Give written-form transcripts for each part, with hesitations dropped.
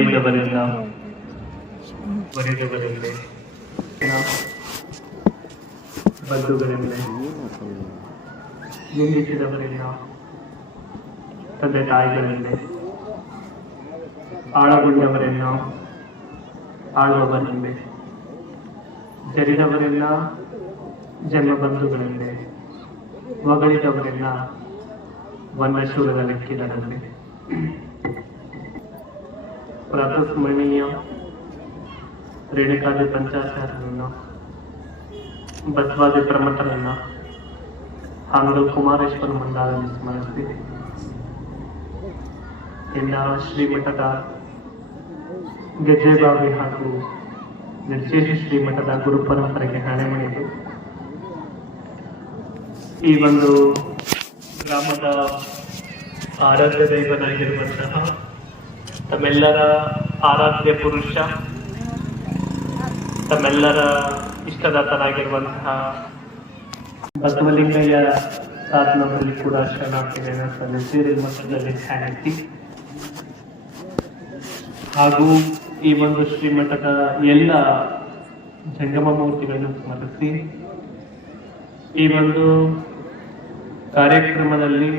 ಬೈದವರೆಲ್ಲ ಬರೆದವರೆಲ್ಲೇ, ಬಂಧುಗಳೆಲ್ಲೇ, ನಿಂದಿಸಿದವರೆಲ್ಲ ತಂದೆ ತಾಯಿಗಳನ್ನೇ, ಆಳಗೊಂಡವರೆಲ್ಲ ಆಳುವವರನ್ನೇ, ಜರಿದವರೆಲ್ಲ ಜನ್ಮ ಬಂಧುಗಳನ್ನೇ, ಹೊಗಳಿದವರೆಲ್ಲ ವನ್ಯಶೂಲದ ಲೆಕ್ಕಿದರನ್ನೇ. ಪ್ರಾತಸ್ಮರಣೀಯ ರೇಣುಕಾದಿ ಪಂಚಾಚಾರ್ಯರನ್ನ, ಬಸವಾದಿ ಪ್ರಮಥರನ್ನ ಹಾಗೂ ಕುಮಾರೇಶ್ವರ ಮಂಡಲದಲ್ಲಿ ಸ್ಮರಿಸಿ ಎಲ್ಲ ಶ್ರೀಮಠದ ಗೆಜ್ಜೆಬಾವಿ ಹಾಗೂ ನಿರ್ಜೇಶಿ ಶ್ರೀಮಠದ ಗುರು ಪರಂಪರೆಗೆ ಹಣೆಮಣಿದು ಈ ಒಂದು ಗ್ರಾಮದ ಆರಾಧ್ಯ ದೈವನಾಗಿರುವಂತಹ ತಮ್ಮೆಲ್ಲರ ಆರಾಧ್ಯ ಪುರುಷ, ತಮ್ಮೆಲ್ಲರ ಇಷ್ಟದಾತನಾಗಿರುವಂತಹ ಬಸವಲಿಂಗಯ್ಯ ಸಾಧನದಲ್ಲಿ ಕೂಡ ಶರಣಾರ್ಥಿಗಳನ್ನ ಸಲ್ಲಿಸಿ ಮಠದಲ್ಲಿ ಧ್ಯಾನಿಸಿ ಹಾಗೂ ಈ ಒಂದು ಶ್ರೀಮಠದ ಎಲ್ಲ ಜಂಗಮ ಮೂರ್ತಿಗಳನ್ನು ಸ್ಮರಿಸಿ ಈ ಒಂದು ಕಾರ್ಯಕ್ರಮದಲ್ಲಿ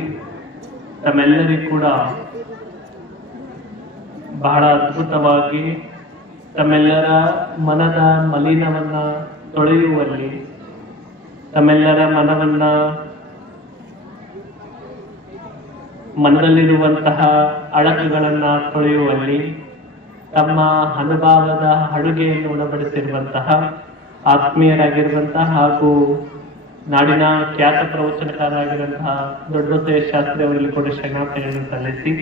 ತಮ್ಮೆಲ್ಲರಿಗೂ ಕೂಡ ಬಹಳ ಅದ್ಭುತವಾಗಿ ತಮ್ಮೆಲ್ಲರ ಮನದ ಮಲಿನವನ್ನ ತೊಳೆಯುವಲ್ಲಿ, ತಮ್ಮೆಲ್ಲರ ಮನದಲ್ಲಿರುವಂತಹ ಅಡಕುಗಳನ್ನ ತೊಳೆಯುವಲ್ಲಿ ತಮ್ಮ ಅನುಭವದ ಅಡುಗೆಯನ್ನು ಉಣಬಡಿಸಿರುವಂತಹ ಆತ್ಮೀಯರಾಗಿರುವಂತಹ ಹಾಗೂ ನಾಡಿನ ಖ್ಯಾತ ಪ್ರವಚನಕಾರರಾಗಿರುವಂತಹ ದೊಡ್ಡಬಸಯ್ಯ ಶಾಸ್ತ್ರಿ ಅವರಲ್ಲಿ ಕೂಡ ಶರಣಾರ್ಥಿಗಳನ್ನು ಸಲ್ಲಿಸಿ,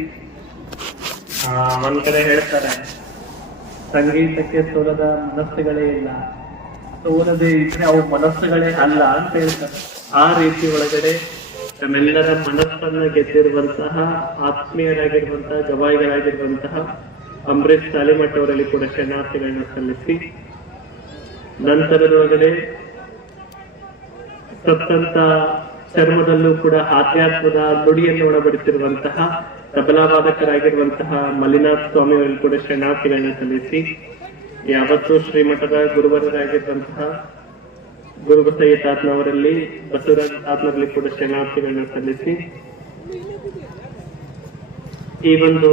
ಒಂದ್ ಕಡೆ ಹೇಳ್ತಾರೆ ಸಂಗೀತಕ್ಕೆ ಸೋಲದ ಮನಸ್ಸುಗಳೇ ಇಲ್ಲ, ಸೋಲದೆ ಇದ್ರೆ ಅವು ಮನಸ್ಸುಗಳೇ ಅಲ್ಲ ಅಂತ ಹೇಳ್ತಾರೆ. ಆ ರೀತಿ ಒಳಗಡೆ ನಮ್ಮೆಲ್ಲರ ಮನಸ್ಸನ್ನ ಗೆದ್ದಿರುವಂತಹ ಆತ್ಮೀಯರಾಗಿರುವಂತಹ ಗವಾಯಿಗಳಾಗಿರುವಂತಹ ಅಂಬರೀಶ್ ಸಾಲಿಮಠ್ ಅವರಲ್ಲಿ ಕೂಡ ಶರಣಾರ್ಥಿಗಳನ್ನ ಸಲ್ಲಿಸಿ, ನಂತರದೊಳಗಡೆ ಸತ್ತಂತ ಚರ್ಮದಲ್ಲೂ ಕೂಡ ಆಧ್ಯಾತ್ಮದ ನುಡಿಯನ್ನು ಒಳಪಡಿಸಿರುವಂತಹ ತಬಲಾವಾದಕರಾಗಿರುವಂತಹ ಮಲ್ಲಿನಾಥ್ ಸ್ವಾಮಿ ಅವರಲ್ಲಿ ಕೂಡ ಶರಣಾರ್ಥಿಗಳನ್ನ ಸಲ್ಲಿಸಿ, ಯಾವತ್ತೂ ಶ್ರೀಮಠದ ಗುರುವರರಾಗಿರುವಂತಹ ಗುರುಬಸಯ್ಯ ತಾತನವರಲ್ಲಿ ಬಸವರಾಜ ತಾತನವರಲ್ಲಿ ಕೂಡ ಶರಣಾರ್ಥಿಗಳನ್ನ ಸಲ್ಲಿಸಿ, ಈ ಒಂದು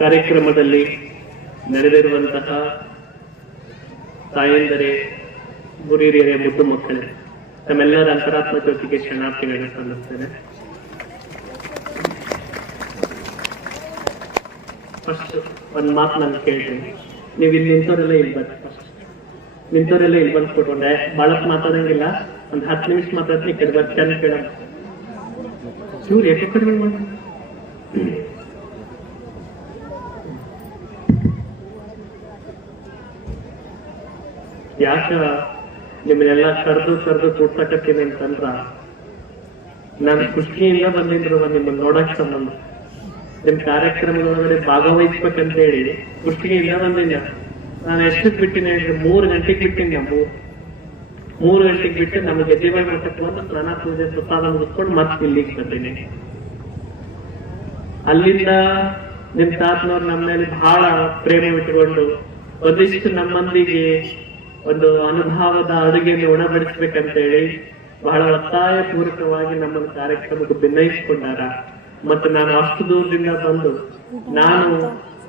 ಕಾರ್ಯಕ್ರಮದಲ್ಲಿ ನಡೆದಿರುವಂತಹ ತಾಯಂದರೆ, ಗುರಿಯರೇ, ಮುದ್ದು ಮಕ್ಕಳೇ, ತಮ್ಮೆಲ್ಲರ ಅಂತರಾತ್ಮ ಜ್ಯೋತಿಗೆ ಶರಣಾರ್ಥಿಗಳನ್ನ ಸಲ್ಲಿಸ್ತೇನೆ. ಫಸ್ಟ್ ಒಂದ್ ಮಾತು ನಾನು ಕೇಳ್ತೀನಿ, ನೀವು ಇಲ್ಲಿ ನಿಂತವರೆಲ್ಲ ಇಲ್ಲಿ ಬಂದು ನಿಂತವರೆಲ್ಲ ಇಲ್ಲಿ ಬಂದು ಕೊಟ್ಕೊಂಡೆ ಬಾಳತ್ ಮಾತಾಡಂಗಿಲ್ಲ, ಒಂದ್ 10 ನಿಮಿಷ ಮಾತಾಡ್ತೀನಿ. ಈ ಕಡೆ ಬರ್ತಾನೆ ಕೇಳ ಚೂರು ಯಾಕೆ ಕಡಿಮೆ ಮಾಡಿ ಯಾಕ ನಿಮ್ಮನ್ನೆಲ್ಲ ಕರೆದು ಕೂಡ್ಸಕತ್ತೀನಿ ಅಂತಂದ್ರ ನಾನು ಖುಷಿಯಿಂದ ಬಂದಿದ್ರು ನಿಮ್ಮನ್ನ ನೋಡಕ್ ಸಂಬಂಧ, ನಿಮ್ ಕಾರ್ಯಕ್ರಮದೊಳಗಡೆ ಭಾಗವಹಿಸ್ಬೇಕಂತ ಹೇಳಿ ಖುಷಿಯಿಂದ ಬಂದಿಲ್ಲ. ನಾನು ಎಷ್ಟಕ್ಕೆ ಬಿಟ್ಟಿನಿ ಹೇಳ್ರಿ, 3 ಗಂಟೆಗೆ ಬಿಟ್ಟಿನಿ. 3 ಗಂಟೆಗೆ ಬಿಟ್ಟು ನಮ್ಮ ಗೆಜ್ಜೆಬಾಯಿ ಮಠಕ್ಕೆ ಬಂದು ಸ್ನಾನ ಪೂಜೆ ಪ್ರಸಾದ ಮುಗಿಸ್ಕೊಂಡು ಮತ್ತೆ ಇಲ್ಲಿಗೆ ಬಂದೀನಿ. ಅಲ್ಲಿಂದ ನಿಮ್ ತಾತನವ್ರು ನಮ್ಮ ಮೇಲೆ ಬಹಳ ಪ್ರೇಮ ಇಟ್ಟುಕೊಂಡು ಒಂದಿಷ್ಟು ನಮ್ಮಂದಿಗೆ ಒಂದು ಅನುಭವದ ಅಡುಗೆಯನ್ನು ಉಣಬಡಿಸ್ಬೇಕಂತ ಹೇಳಿ ಬಹಳ ಒತ್ತಾಯ ಪೂರ್ವಕವಾಗಿ ನಮ್ಮ ಕಾರ್ಯಕ್ರಮಕ್ಕೆ ಭಿನ್ನಯಿಸಿಕೊಂಡಾರ. ಮತ್ತು ನಾನು ಅಷ್ಟು ದೂರದಿಂದ ಬಂದು ನಾನು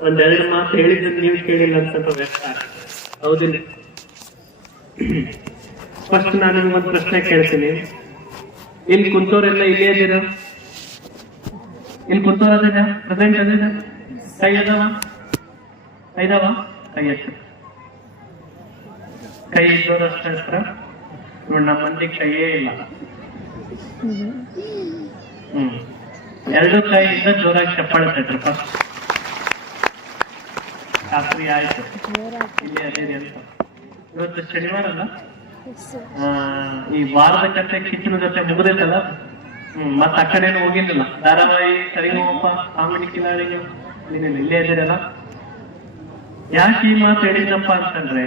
1-2 ಮಾತು ಹೇಳಿದ್ದನ್ನು ನೀವು ಕೇಳಿಲ್ಲ ಅಂತ ವ್ಯಕ್ತ ಹೌದಿಲ್ಲ. ಫಸ್ಟ್ ನಾನು ನಿಮ್ಗೊಂದು ಪ್ರಶ್ನೆ ಕೇಳ್ತೀನಿ, ಇಲ್ಲಿ ಕುಂತವರೆಲ್ಲ ಇಲ್ಲೇ ಇದೀರ? ಇಲ್ಲಿ ಕುಂತವ್ರ ಪ್ರೆಸೆಂಟ್ ಅದ? ಕೈ ಅದಾವ? ಕೈ ಎಷ್ಟು ಕೈ ಇದ್ದವರಷ್ಟು ಹತ್ರ ನೋಡಿ, ನಮ್ಮ ಮಂದಿಗೆ ಕೈಯೇ ಇಲ್ಲ. 2 ಕೈಯಿಂದ ಜೋರಾಗಿ ಚಪ್ಪಾಳ್ತೈತ್ರಿ. ಫಸ್ಟ್ ಶಾಸ್ತ್ರಿ ಆಯ್ತು, ಇಲ್ಲಿ ಅದೇರಿ ಅಂತ. ಇವತ್ತು ಶನಿವಾರ ಅಲ್ಲ, ಈ ವಾರದ ಕತೆ ಕಿಚ್ಚನ ಜೊತೆ ಮುಗಿದೈತಲ್ಲ, ಮತ್ತ ಆ ಕಡೆನೂ ಹೋಗಿರ್ಲಿಲ್ಲ. ಧಾರಾವಾಹಿ ಸರಿಗಮಪ ಕಾಮಿಡಿ ಕಿಲಾಡಿಗೆ ಇಲ್ಲೇ ಇದ್ದೀರಲ್ಲ. ಯಾಕೆ ಈ ಮಾತು ಹೇಳಿದ್ನಪ್ಪ ಅಂತಂದ್ರೆ,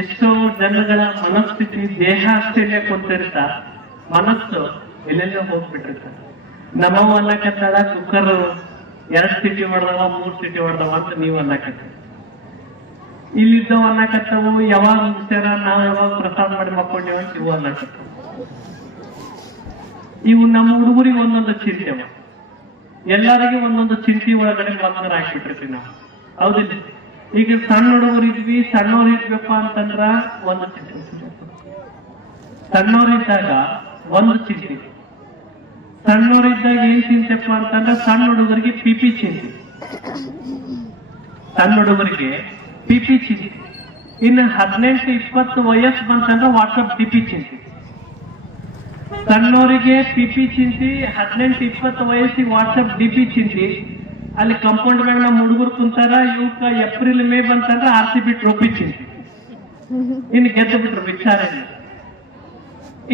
ಎಷ್ಟೋ ಜನಗಳ ಮನಸ್ಥಿತಿ ದೇಹ ಅಷ್ಟೇ ಕುಂತಿರ್ತ, ಮನಸ್ಸು ಎಲ್ಲೆಲ್ಲ ಹೋಗ್ಬಿಟ್ಟಿರ್ತ. ನಮ್ಮವ್ವ ಅನ್ನಕತ್ತಾಳ ಕುಕ್ಕರ್ 2 ಸಿಟಿ ಹೊಡೆದವ 3 ಸಿಟಿ ಹೊಡೆದವ ಅಂತ ನೀವು ಅನ್ನಕತ್ತೀವಿ. ಇಲ್ಲಿದ್ದವ ಅನ್ನಕತ್ತವು ಯಾವಾಗ ಮುಗಿಸ್ಯಾರ, ನಾವ್ ಯಾವಾಗ ಪ್ರಸಾದ ಮಾಡಿ ಮಕ್ಕೊಂಡೇವ ಅಂತ ಇವು ಅನ್ನಕತ್ತವು. ಇವು ನಮ್ಮ ಹುಡುಗರಿಗೆ ಒಂದೊಂದು ಚಿಂತೆವ, ಎಲ್ಲರಿಗೂ ಒಂದೊಂದು ಚಿಂತೆ ಒಳಗಡೆ ಬಂದರ ಹಾಕ್ಬಿಟ್ಟಿರ್ತೀವಿ ನಾವು, ಹೌದಿಲ್ಲ? ಈಗ ಸಣ್ಣ ಹುಡುಗರಿದ್ವಿ, ಸಣ್ಣವ್ರು ಇರ್ಬೇಕಪ್ಪ ಅಂತಂದ್ರ ಒಂದು ಚಿಂತೆ, ಸಣ್ಣವ್ರಿದ್ದಾಗ ಒಂದು ಚಿಂತೆ, ಸಣ್ಣವ್ರಿದ್ದಾಗ ಏನ್ ಚಿಂತೆಪ್ಪ ಅಂತಂದ್ರ ಸಣ್ಣ ಹುಡುಗರಿಗೆ ಪಿಪಿ ಚಿಂತೆ, ಸಣ್ಣ ಹುಡುಗರಿಗೆ ಪಿಪಿ ಚಿಂತೆ. ಇನ್ನು 18-20 ವಯಸ್ಸು ಬಂತಂದ್ರೆ ವಾಟ್ಸಪ್ ಡಿಪಿ ಚಿಂತೆ. ಸಣ್ಣವರಿಗೆ ಪಿಪಿ ಚಿಂತಿ, 18-20 ವಯಸ್ಸಿಗೆ ವಾಟ್ಸಪ್ ಡಿಪಿ ಚಿಂತಿ. ಅಲ್ಲಿ ಕಂಪೌಂಡ್ ಮ್ಯಾಗ ನಮ್ಮ ಹುಡುಗರು ಕುಂತಾರ, ಇವಕ್ಕ ಏಪ್ರಿಲ್ ಮೇ ಬಂತಂದ್ರೆ RCB ಟ್ರೋಫಿ ಚಿಂತಿ. ಇನ್ನು ಗೆದ್ದು ಬಿಟ್ರು ವಿಚಾರ ಇಲ್ಲ.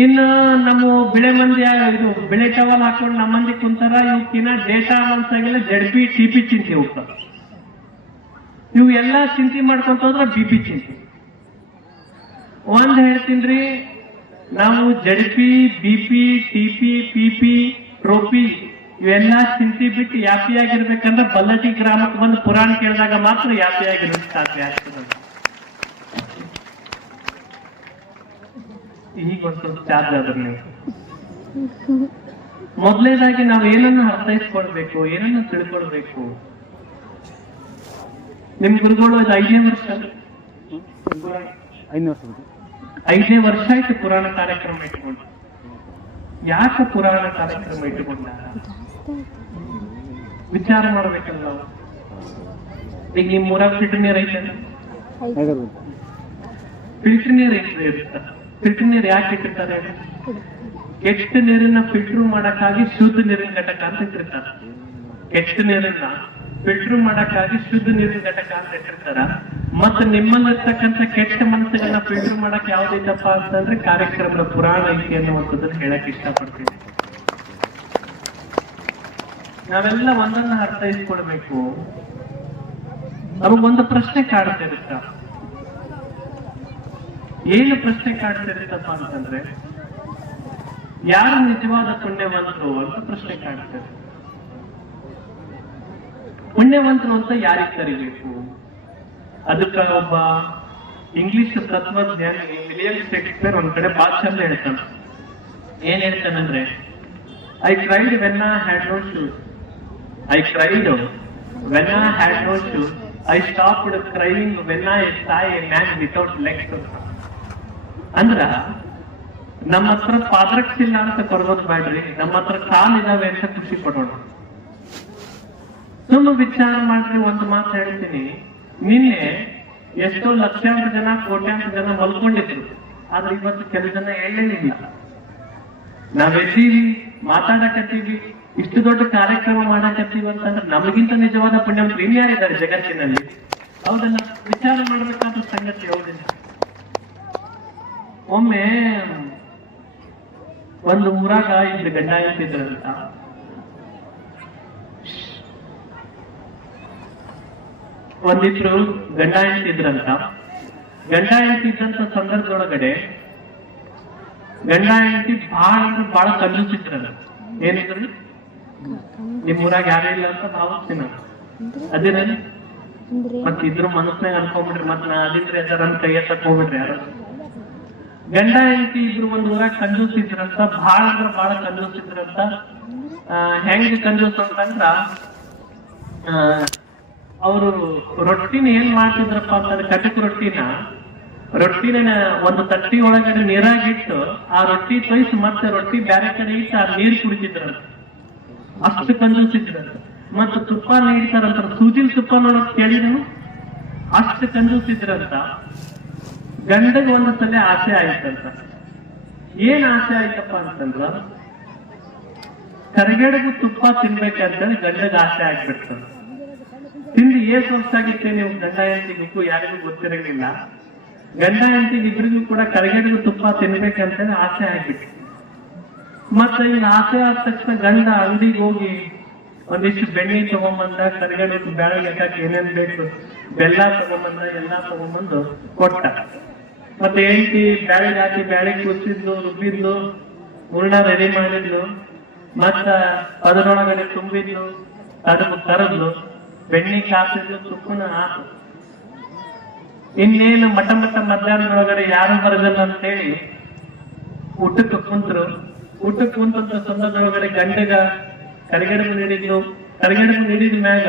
ಇನ್ನು ನಮ್ಮ ಬೆಳೆ ಮಂದಿ ಇದು ಬೆಳೆ ಟವಲ್ ಹಾಕೊಂಡು ನಮ್ಮ ಮಂದಿ ಕುಂತಾರ, ಇವಕ್ಕಿನ್ನ ಡೇಟಾ ಅನ್ಸಂಗಿಲ್ಲ, ZP TP ಚಿಂತೆ ಇವಕ್ಕ. ಇವು ಎಲ್ಲಾ ಚಿಂತೆ ಮಾಡ್ಕೊಂತ ಹೋದ್ರ BP ಚಿಂತೆ. ಒಂದ್ ಹೇಳ್ತೀನ್ರಿ, ನಾವು ZP BP TP PP trophy ಇವೆಲ್ಲಾ ಚಿಂತೆ ಬಿಟ್ಟು ಯಾಪಿಯಾಗಿರ್ಬೇಕಂದ್ರೆ ಬಲ್ಲಟಿ ಗ್ರಾಮಕ್ಕೆ ಬಂದು ಪುರಾಣ ಕೇಳಿದಾಗ ಮಾತ್ರ ಯಾಪಿಯಾಗಿರೋದು ಸಾಧ್ಯ ಆಗ್ತದೆ. ಈಗ ಒಂದ್ ಸ್ವಲ್ಪ ಚಾರ್ಜ್ ಆದ್ರೆ ನೀವು ಮೊದಲನೇದಾಗಿ ನಾವು ಏನನ್ನ ಅರ್ಥೈಸ್ಕೊಳ್ಬೇಕು, ಏನನ್ನ ತಿಳ್ಕೊಳ್ಬೇಕು. ನಿಮ್ ಗುರುಗಳು 5ನೇ ವರ್ಷ, 5ನೇ ವರ್ಷ ಆಯ್ತು ಪುರಾಣ ಕಾರ್ಯಕ್ರಮ ಇಟ್ಕೊಂಡು. ಯಾಕೆ ಪುರಾಣ ಕಾರ್ಯಕ್ರಮ ಇಟ್ಟುಕೊಂಡ ವಿಚಾರ ಮಾಡ್ಬೇಕಲ್ಲ ನಾವು. ಈಗ ನಿಮ್ ಊರಾಗ ಫಿಲ್ಟರ್ ನೀರ್ ಐತೆ, ಫಿಲ್ಟರ್ ನೀರ್ ಇರುತ್ತೆ. ಫಿಲ್ಟರ್ ನೀರ್ ಯಾಕೆ ಇಟ್ಟಿರ್ತಾರೆ? ಕೆಟ್ಟ ನೀರನ್ನ ಫಿಲ್ಟರ್ ಮಾಡಕ್ಕಾಗಿ ಶುದ್ಧ ನೀರಿನ ಘಟಕ ಅಂತ ಇಟ್ಟಿರ್ತಾರೆ. ಕೆಟ್ಟ ನೀರನ್ನ ಫಿಲ್ಟರ್ ಮಾಡಕ್ಕಾಗಿ ಶುದ್ಧ ನೀರಿನ ಘಟಕ ಅಂತ ಇಟ್ಟಿರ್ತಾರ. ಮತ್ತೆ ನಿಮ್ಮಲ್ಲಿರ್ತಕ್ಕಂಥ ಕೆಟ್ಟ ಮನಸ್ಸುಗಳನ್ನ ಫಿಲ್ಟರ್ ಮಾಡಕ್ ಯಾವ್ದೈತಪ್ಪ ಅಂತಂದ್ರೆ ಕಾರ್ಯಕ್ರಮದ ಪುರಾಣ ಐತಿ ಅನ್ನುವಂಥದ್ದನ್ನ ಹೇಳಕ್ ಇಷ್ಟಪಡ್ತೀನಿ. ನಾವೆಲ್ಲ ಒಂದನ್ನ ಅರ್ಥೈಸ್ಕೊಳ್ಬೇಕು. ನಮಗೊಂದು ಪ್ರಶ್ನೆ ಕಾಡ್ತಿರುತ್ತ. ಏನು ಪ್ರಶ್ನೆ ಕಾಡ್ತಿರುತ್ತಪ್ಪ ಅಂತಂದ್ರೆ, ಯಾರು ನಿಜವಾದ ಪುಣ್ಯವಂತರು ಅಂತ ಪ್ರಶ್ನೆ ಕಾಡ್ತಾರೆ. ಪುಣ್ಯವಂತರು ಅಂತ ಯಾರಿಗೆ ಕರಿಬೇಕು? ಅದಕ್ಕ ಒಬ್ಬ ಇಂಗ್ಲಿಷ್ ತತ್ವಜ್ಞಾನಿ ವಿಲಿಯಂ ಶೇಕ್ಸ್ಪಿಯರ್ ಒಂದ್ ಕಡೆ ಬಾಳ ಚಂದ ಹೇಳ್ತಾನ. ಏನ್ ಹೇಳ್ತಾನಂದ್ರೆ, I cried when I had no shoes, I cried when I had no shoes, I stopped crying when I saw a man without legs. ಅಂದ್ರ ನಮ್ಮ ಹತ್ರ ಪಾದರಕ್ಷ ಇಲ್ಲ ಅಂತ ಕೊರಗೋದು ಬ್ಯಾಡ್ರಿ, ನಮ್ಮ ಹತ್ರ ಕಾಲ್ ಇದಾವೆ ಅಂತ ಖುಷಿ ಪಡೋಣ. ತುಂಬ ವಿಚಾರ ಮಾಡ್ರಿ. ಒಂದು ಮಾತು ಹೇಳ್ತೀನಿ, ನಿನ್ನೆ ಎಷ್ಟೋ ಲಕ್ಷಾಂತರ ಜನ ಕೋಟ್ಯಾಂತರ ಜನ ಮಲ್ಕೊಂಡಿದ್ರು, ಆದ್ರೆ ಇವತ್ತು ಕೆಲವು ಜನ ಹೇಳಲಿಲ್ಲ. ನಾವೆದ್ದೀವಿ, ಮಾತಾಡಕತ್ತೀವಿ, ಇಷ್ಟು ದೊಡ್ಡ ಕಾರ್ಯಕ್ರಮ ಮಾಡಕತ್ತೀವಿ ಅಂತಂದ್ರೆ ನಮಗಿಂತ ನಿಜವಾದ ಪುಣ್ಯವಂತರು ಇನ್ಯಾರಿದ್ದಾರೆ ಜಗತ್ತಿನಲ್ಲಿ? ಹೌದಲ್ಲ? ವಿಚಾರ ಮಾಡ್ಬೇಕಾದ ಸಂಗತಿ ಹೌದಿಲ್ಲ? ಒಮ್ಮೆ ಒಂದು ಊರಾಗ ಇಬ್ರು ಗಂಡ ಹೆಂಡತಿದ್ರಂತ. ಒಂದಿಬ್ರು ಗಂಡ ಹೆಂಡತಿದ್ರಂತ. ಗಂಡ ಹೆಂಡತಿದ್ದಂತ ಸಂದರ್ಭದೊಳಗಡೆ ಗಂಡ ಹೆಂಡತಿ ಬಹಳ ಕಂಜೂಸಿದ್ರಲ್ಲ. ಏನಿದ್ರು? ನಿಮ್ ಊರಾಗ ಯಾರು ಇಲ್ಲ ಅಂತ ಭಾವಿಸ್ತೀನಿ ಅದೇನಲ್ಲಿ. ಮತ್ ಇದ್ರು ಮನಸ್ನಾಗ ಅನ್ಕೊಂಡ್ಬಿಡ್ರಿ, ಮತ್ ನಾ ಅದಿದ್ರೆ ಅದರ ಕೈ ಎತ್ತಕ್ ಹೋಗ್ಬಿಡ್ರಿ ಯಾರು. ಗಂಡ ಹೆಂಡತಿ ಇಬ್ರು ಒಂದ್ ಊರಾಗ ಕಂಜೂಸಿದ್ರಂತ, ಬಹಳ ಕಂಜೂಸಿದ್ರಂತ. ಹೆಂಗ್ ಕಂಜೂಸ್ ಅಂತಂದ್ರ, ಅವರು ರೊಟ್ಟಿನ ಏನ್ ಮಾಡ್ತಿದ್ರಪ್ಪ ಅಂತಂದ್ರೆ, ಕಟಕ್ ರೊಟ್ಟಿನ ಒಂದು ತಟ್ಟಿ ಒಳಗಡೆ ನೀರಾಗಿಟ್ಟು ಆ ರೊಟ್ಟಿ ತೊಯ್ಸಿ ಮತ್ತೆ ರೊಟ್ಟಿ ಬ್ಯಾರೆ ಕಡೆ ಇಟ್ಟು ಆ ನೀರ್ ಕುಡಿತಿದ್ರಂತ. ಅಷ್ಟು ಕಂಜೂಸಿದ್ರಂತ. ಮತ್ತು ತುಪ್ಪ ನೀಡ್ತಾರಂತ, ಸೂಜಿನ ತುಪ್ಪ ನೋಡಕ್ ಕೇಳಿ ನೀವು, ಅಷ್ಟು ಕಂಜೂಸಿದ್ರಂತ. ಗಂಡಗ ಒಂದು ಸಲ ಆಸೆ ಆಯ್ತಂತ. ಏನ್ ಆಸೆ ಆಯ್ತಪ್ಪ ಅಂತಂದ್ರ, ಕರಗಡೆಗೂ ತುಪ್ಪ ತಿನ್ಬೇಕಂತೇಳಿ ಗಂಡಗ ಆಸೆ ಆಗ್ಬಿಡ್ತದ. ತಿಂದು ಏಸ್ ವರ್ಷ ಆಗಿತ್ತೆ ನೀವು ಗಂಡ ಹೆಂಡತಿಗೂ ಯಾರಿಗೂ ಗೊತ್ತಿರಲಿಲ್ಲ. ಗಂಡ ಹೆಂಡತಿಗೆ ಇಬ್ಬರಿಗೂ ಕೂಡ ಕರಗಡೆಗೂ ತುಪ್ಪ ತಿನ್ಬೇಕಂತೇಳಿ ಆಸೆ ಆಗ್ಬಿಟ್ಟು, ಮತ್ತೆ ಇನ್ನು ಆಸೆ ಆದ ತಕ್ಷಣ ಗಂಡ ಅಂಗಡಿಗೆ ಹೋಗಿ ಒಂದಿಷ್ಟು ಬೆಣ್ಣೆ ತಗೊಂಬಂದ, ಕರಗಡೆ ಬ್ಯಾಳಿಗೆ ಹಾಕಿ ಏನೇನ್ ಬೇಕು ಬೆಲ್ಲ ತಗೊಂಬಂದ, ಎಲ್ಲಾ ತಗೊಂಬಂದು ಕೊಟ್ಟ. ಮತ್ತೆ ಹೆಂಡತಿ ಬ್ಯಾಳಿಗೆ ಹಾಕಿ ಬ್ಯಾಳಿಗೆ ಕುದಿಸಿದ್ಲು, ರುಬ್ಬಿದ್ಲು, ಹೂರ್ಣ ರೆಡಿ ಮಾಡಿದ್ಲು, ಮತ್ತ ಅದರೊಳಗಡೆ ತುಂಬಿದ್ಲು, ಕಡುಬು ಕರದು ಬೆಣ್ಣೆ ಕಾಸಿದ್ರು ತುಪ್ಪನ ಹಾಕು. ಇನ್ನೇನು ಮಠ ಮಧ್ಯಾಹ್ನದೊಳಗಡೆ ಯಾರು ಬರಗಲ್ಲ ಅಂತೇಳಿ ಊಟಕ್ಕೆ ಕುಂತರು. ಊಟಕ್ಕೆ ಕುಂತ ಸಂದರ್ಭದೊಳಗಡೆ ಗಂಡಗ ಕರಿಗಡುಬು ನೀಡಿದ ಮ್ಯಾಗ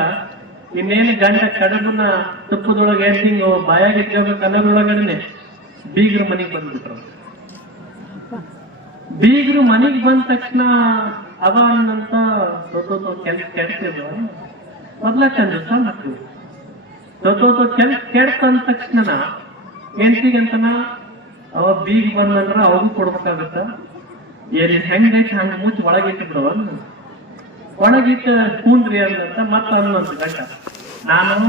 ಇನ್ನೇನು ಗಂಡ ಕಡುಬನ್ನ ತುಪ್ಪದೊಳಗೆ ಹಿಂಗ ಬಾಯಾಗಿ ಇಟ್ಕೋಬೇಕು ಅನ್ನೋದ್ರೊಳಗಡೆ ಬೀಗರು ಮನೆಗೆ ಬಂದ್ಬಿಟ್ರು. ಬೀಗರು ಮನೆಗೆ ಬಂದ ತಕ್ಷಣ ಅವ ಅನ್ನಂತ ಕೆಲ್ಸ ಕೆಡ್ತಿದ್ರು. ಮೊದ್ಲ ಚಂದ ಮಕ್ಕಳು ಕೆಲ್ಸ ಕೆಡ್ತಂದ ತಕ್ಷಣ ಹೆಂಡತಿಗಂತನ ಅವ ಬೀಗ್ ಬಂದಂದ್ರ ಅವಾಗ ಕೊಡ್ಬೇಕಾಗತ್ತ. ಏನ್ ಹೆಂಗೈತಿ ಹಂಗ ಮುಚ್ಚಿ ಒಳಗಿಟ್ಟು ಬಿಡವ, ಒಳಗಿಟ್ಟ ಕೂನ್ರಿ ಅಂದಂತ ಮತ್ತ ಅನ್ನಂತ ಗಂಡ, ನಾನು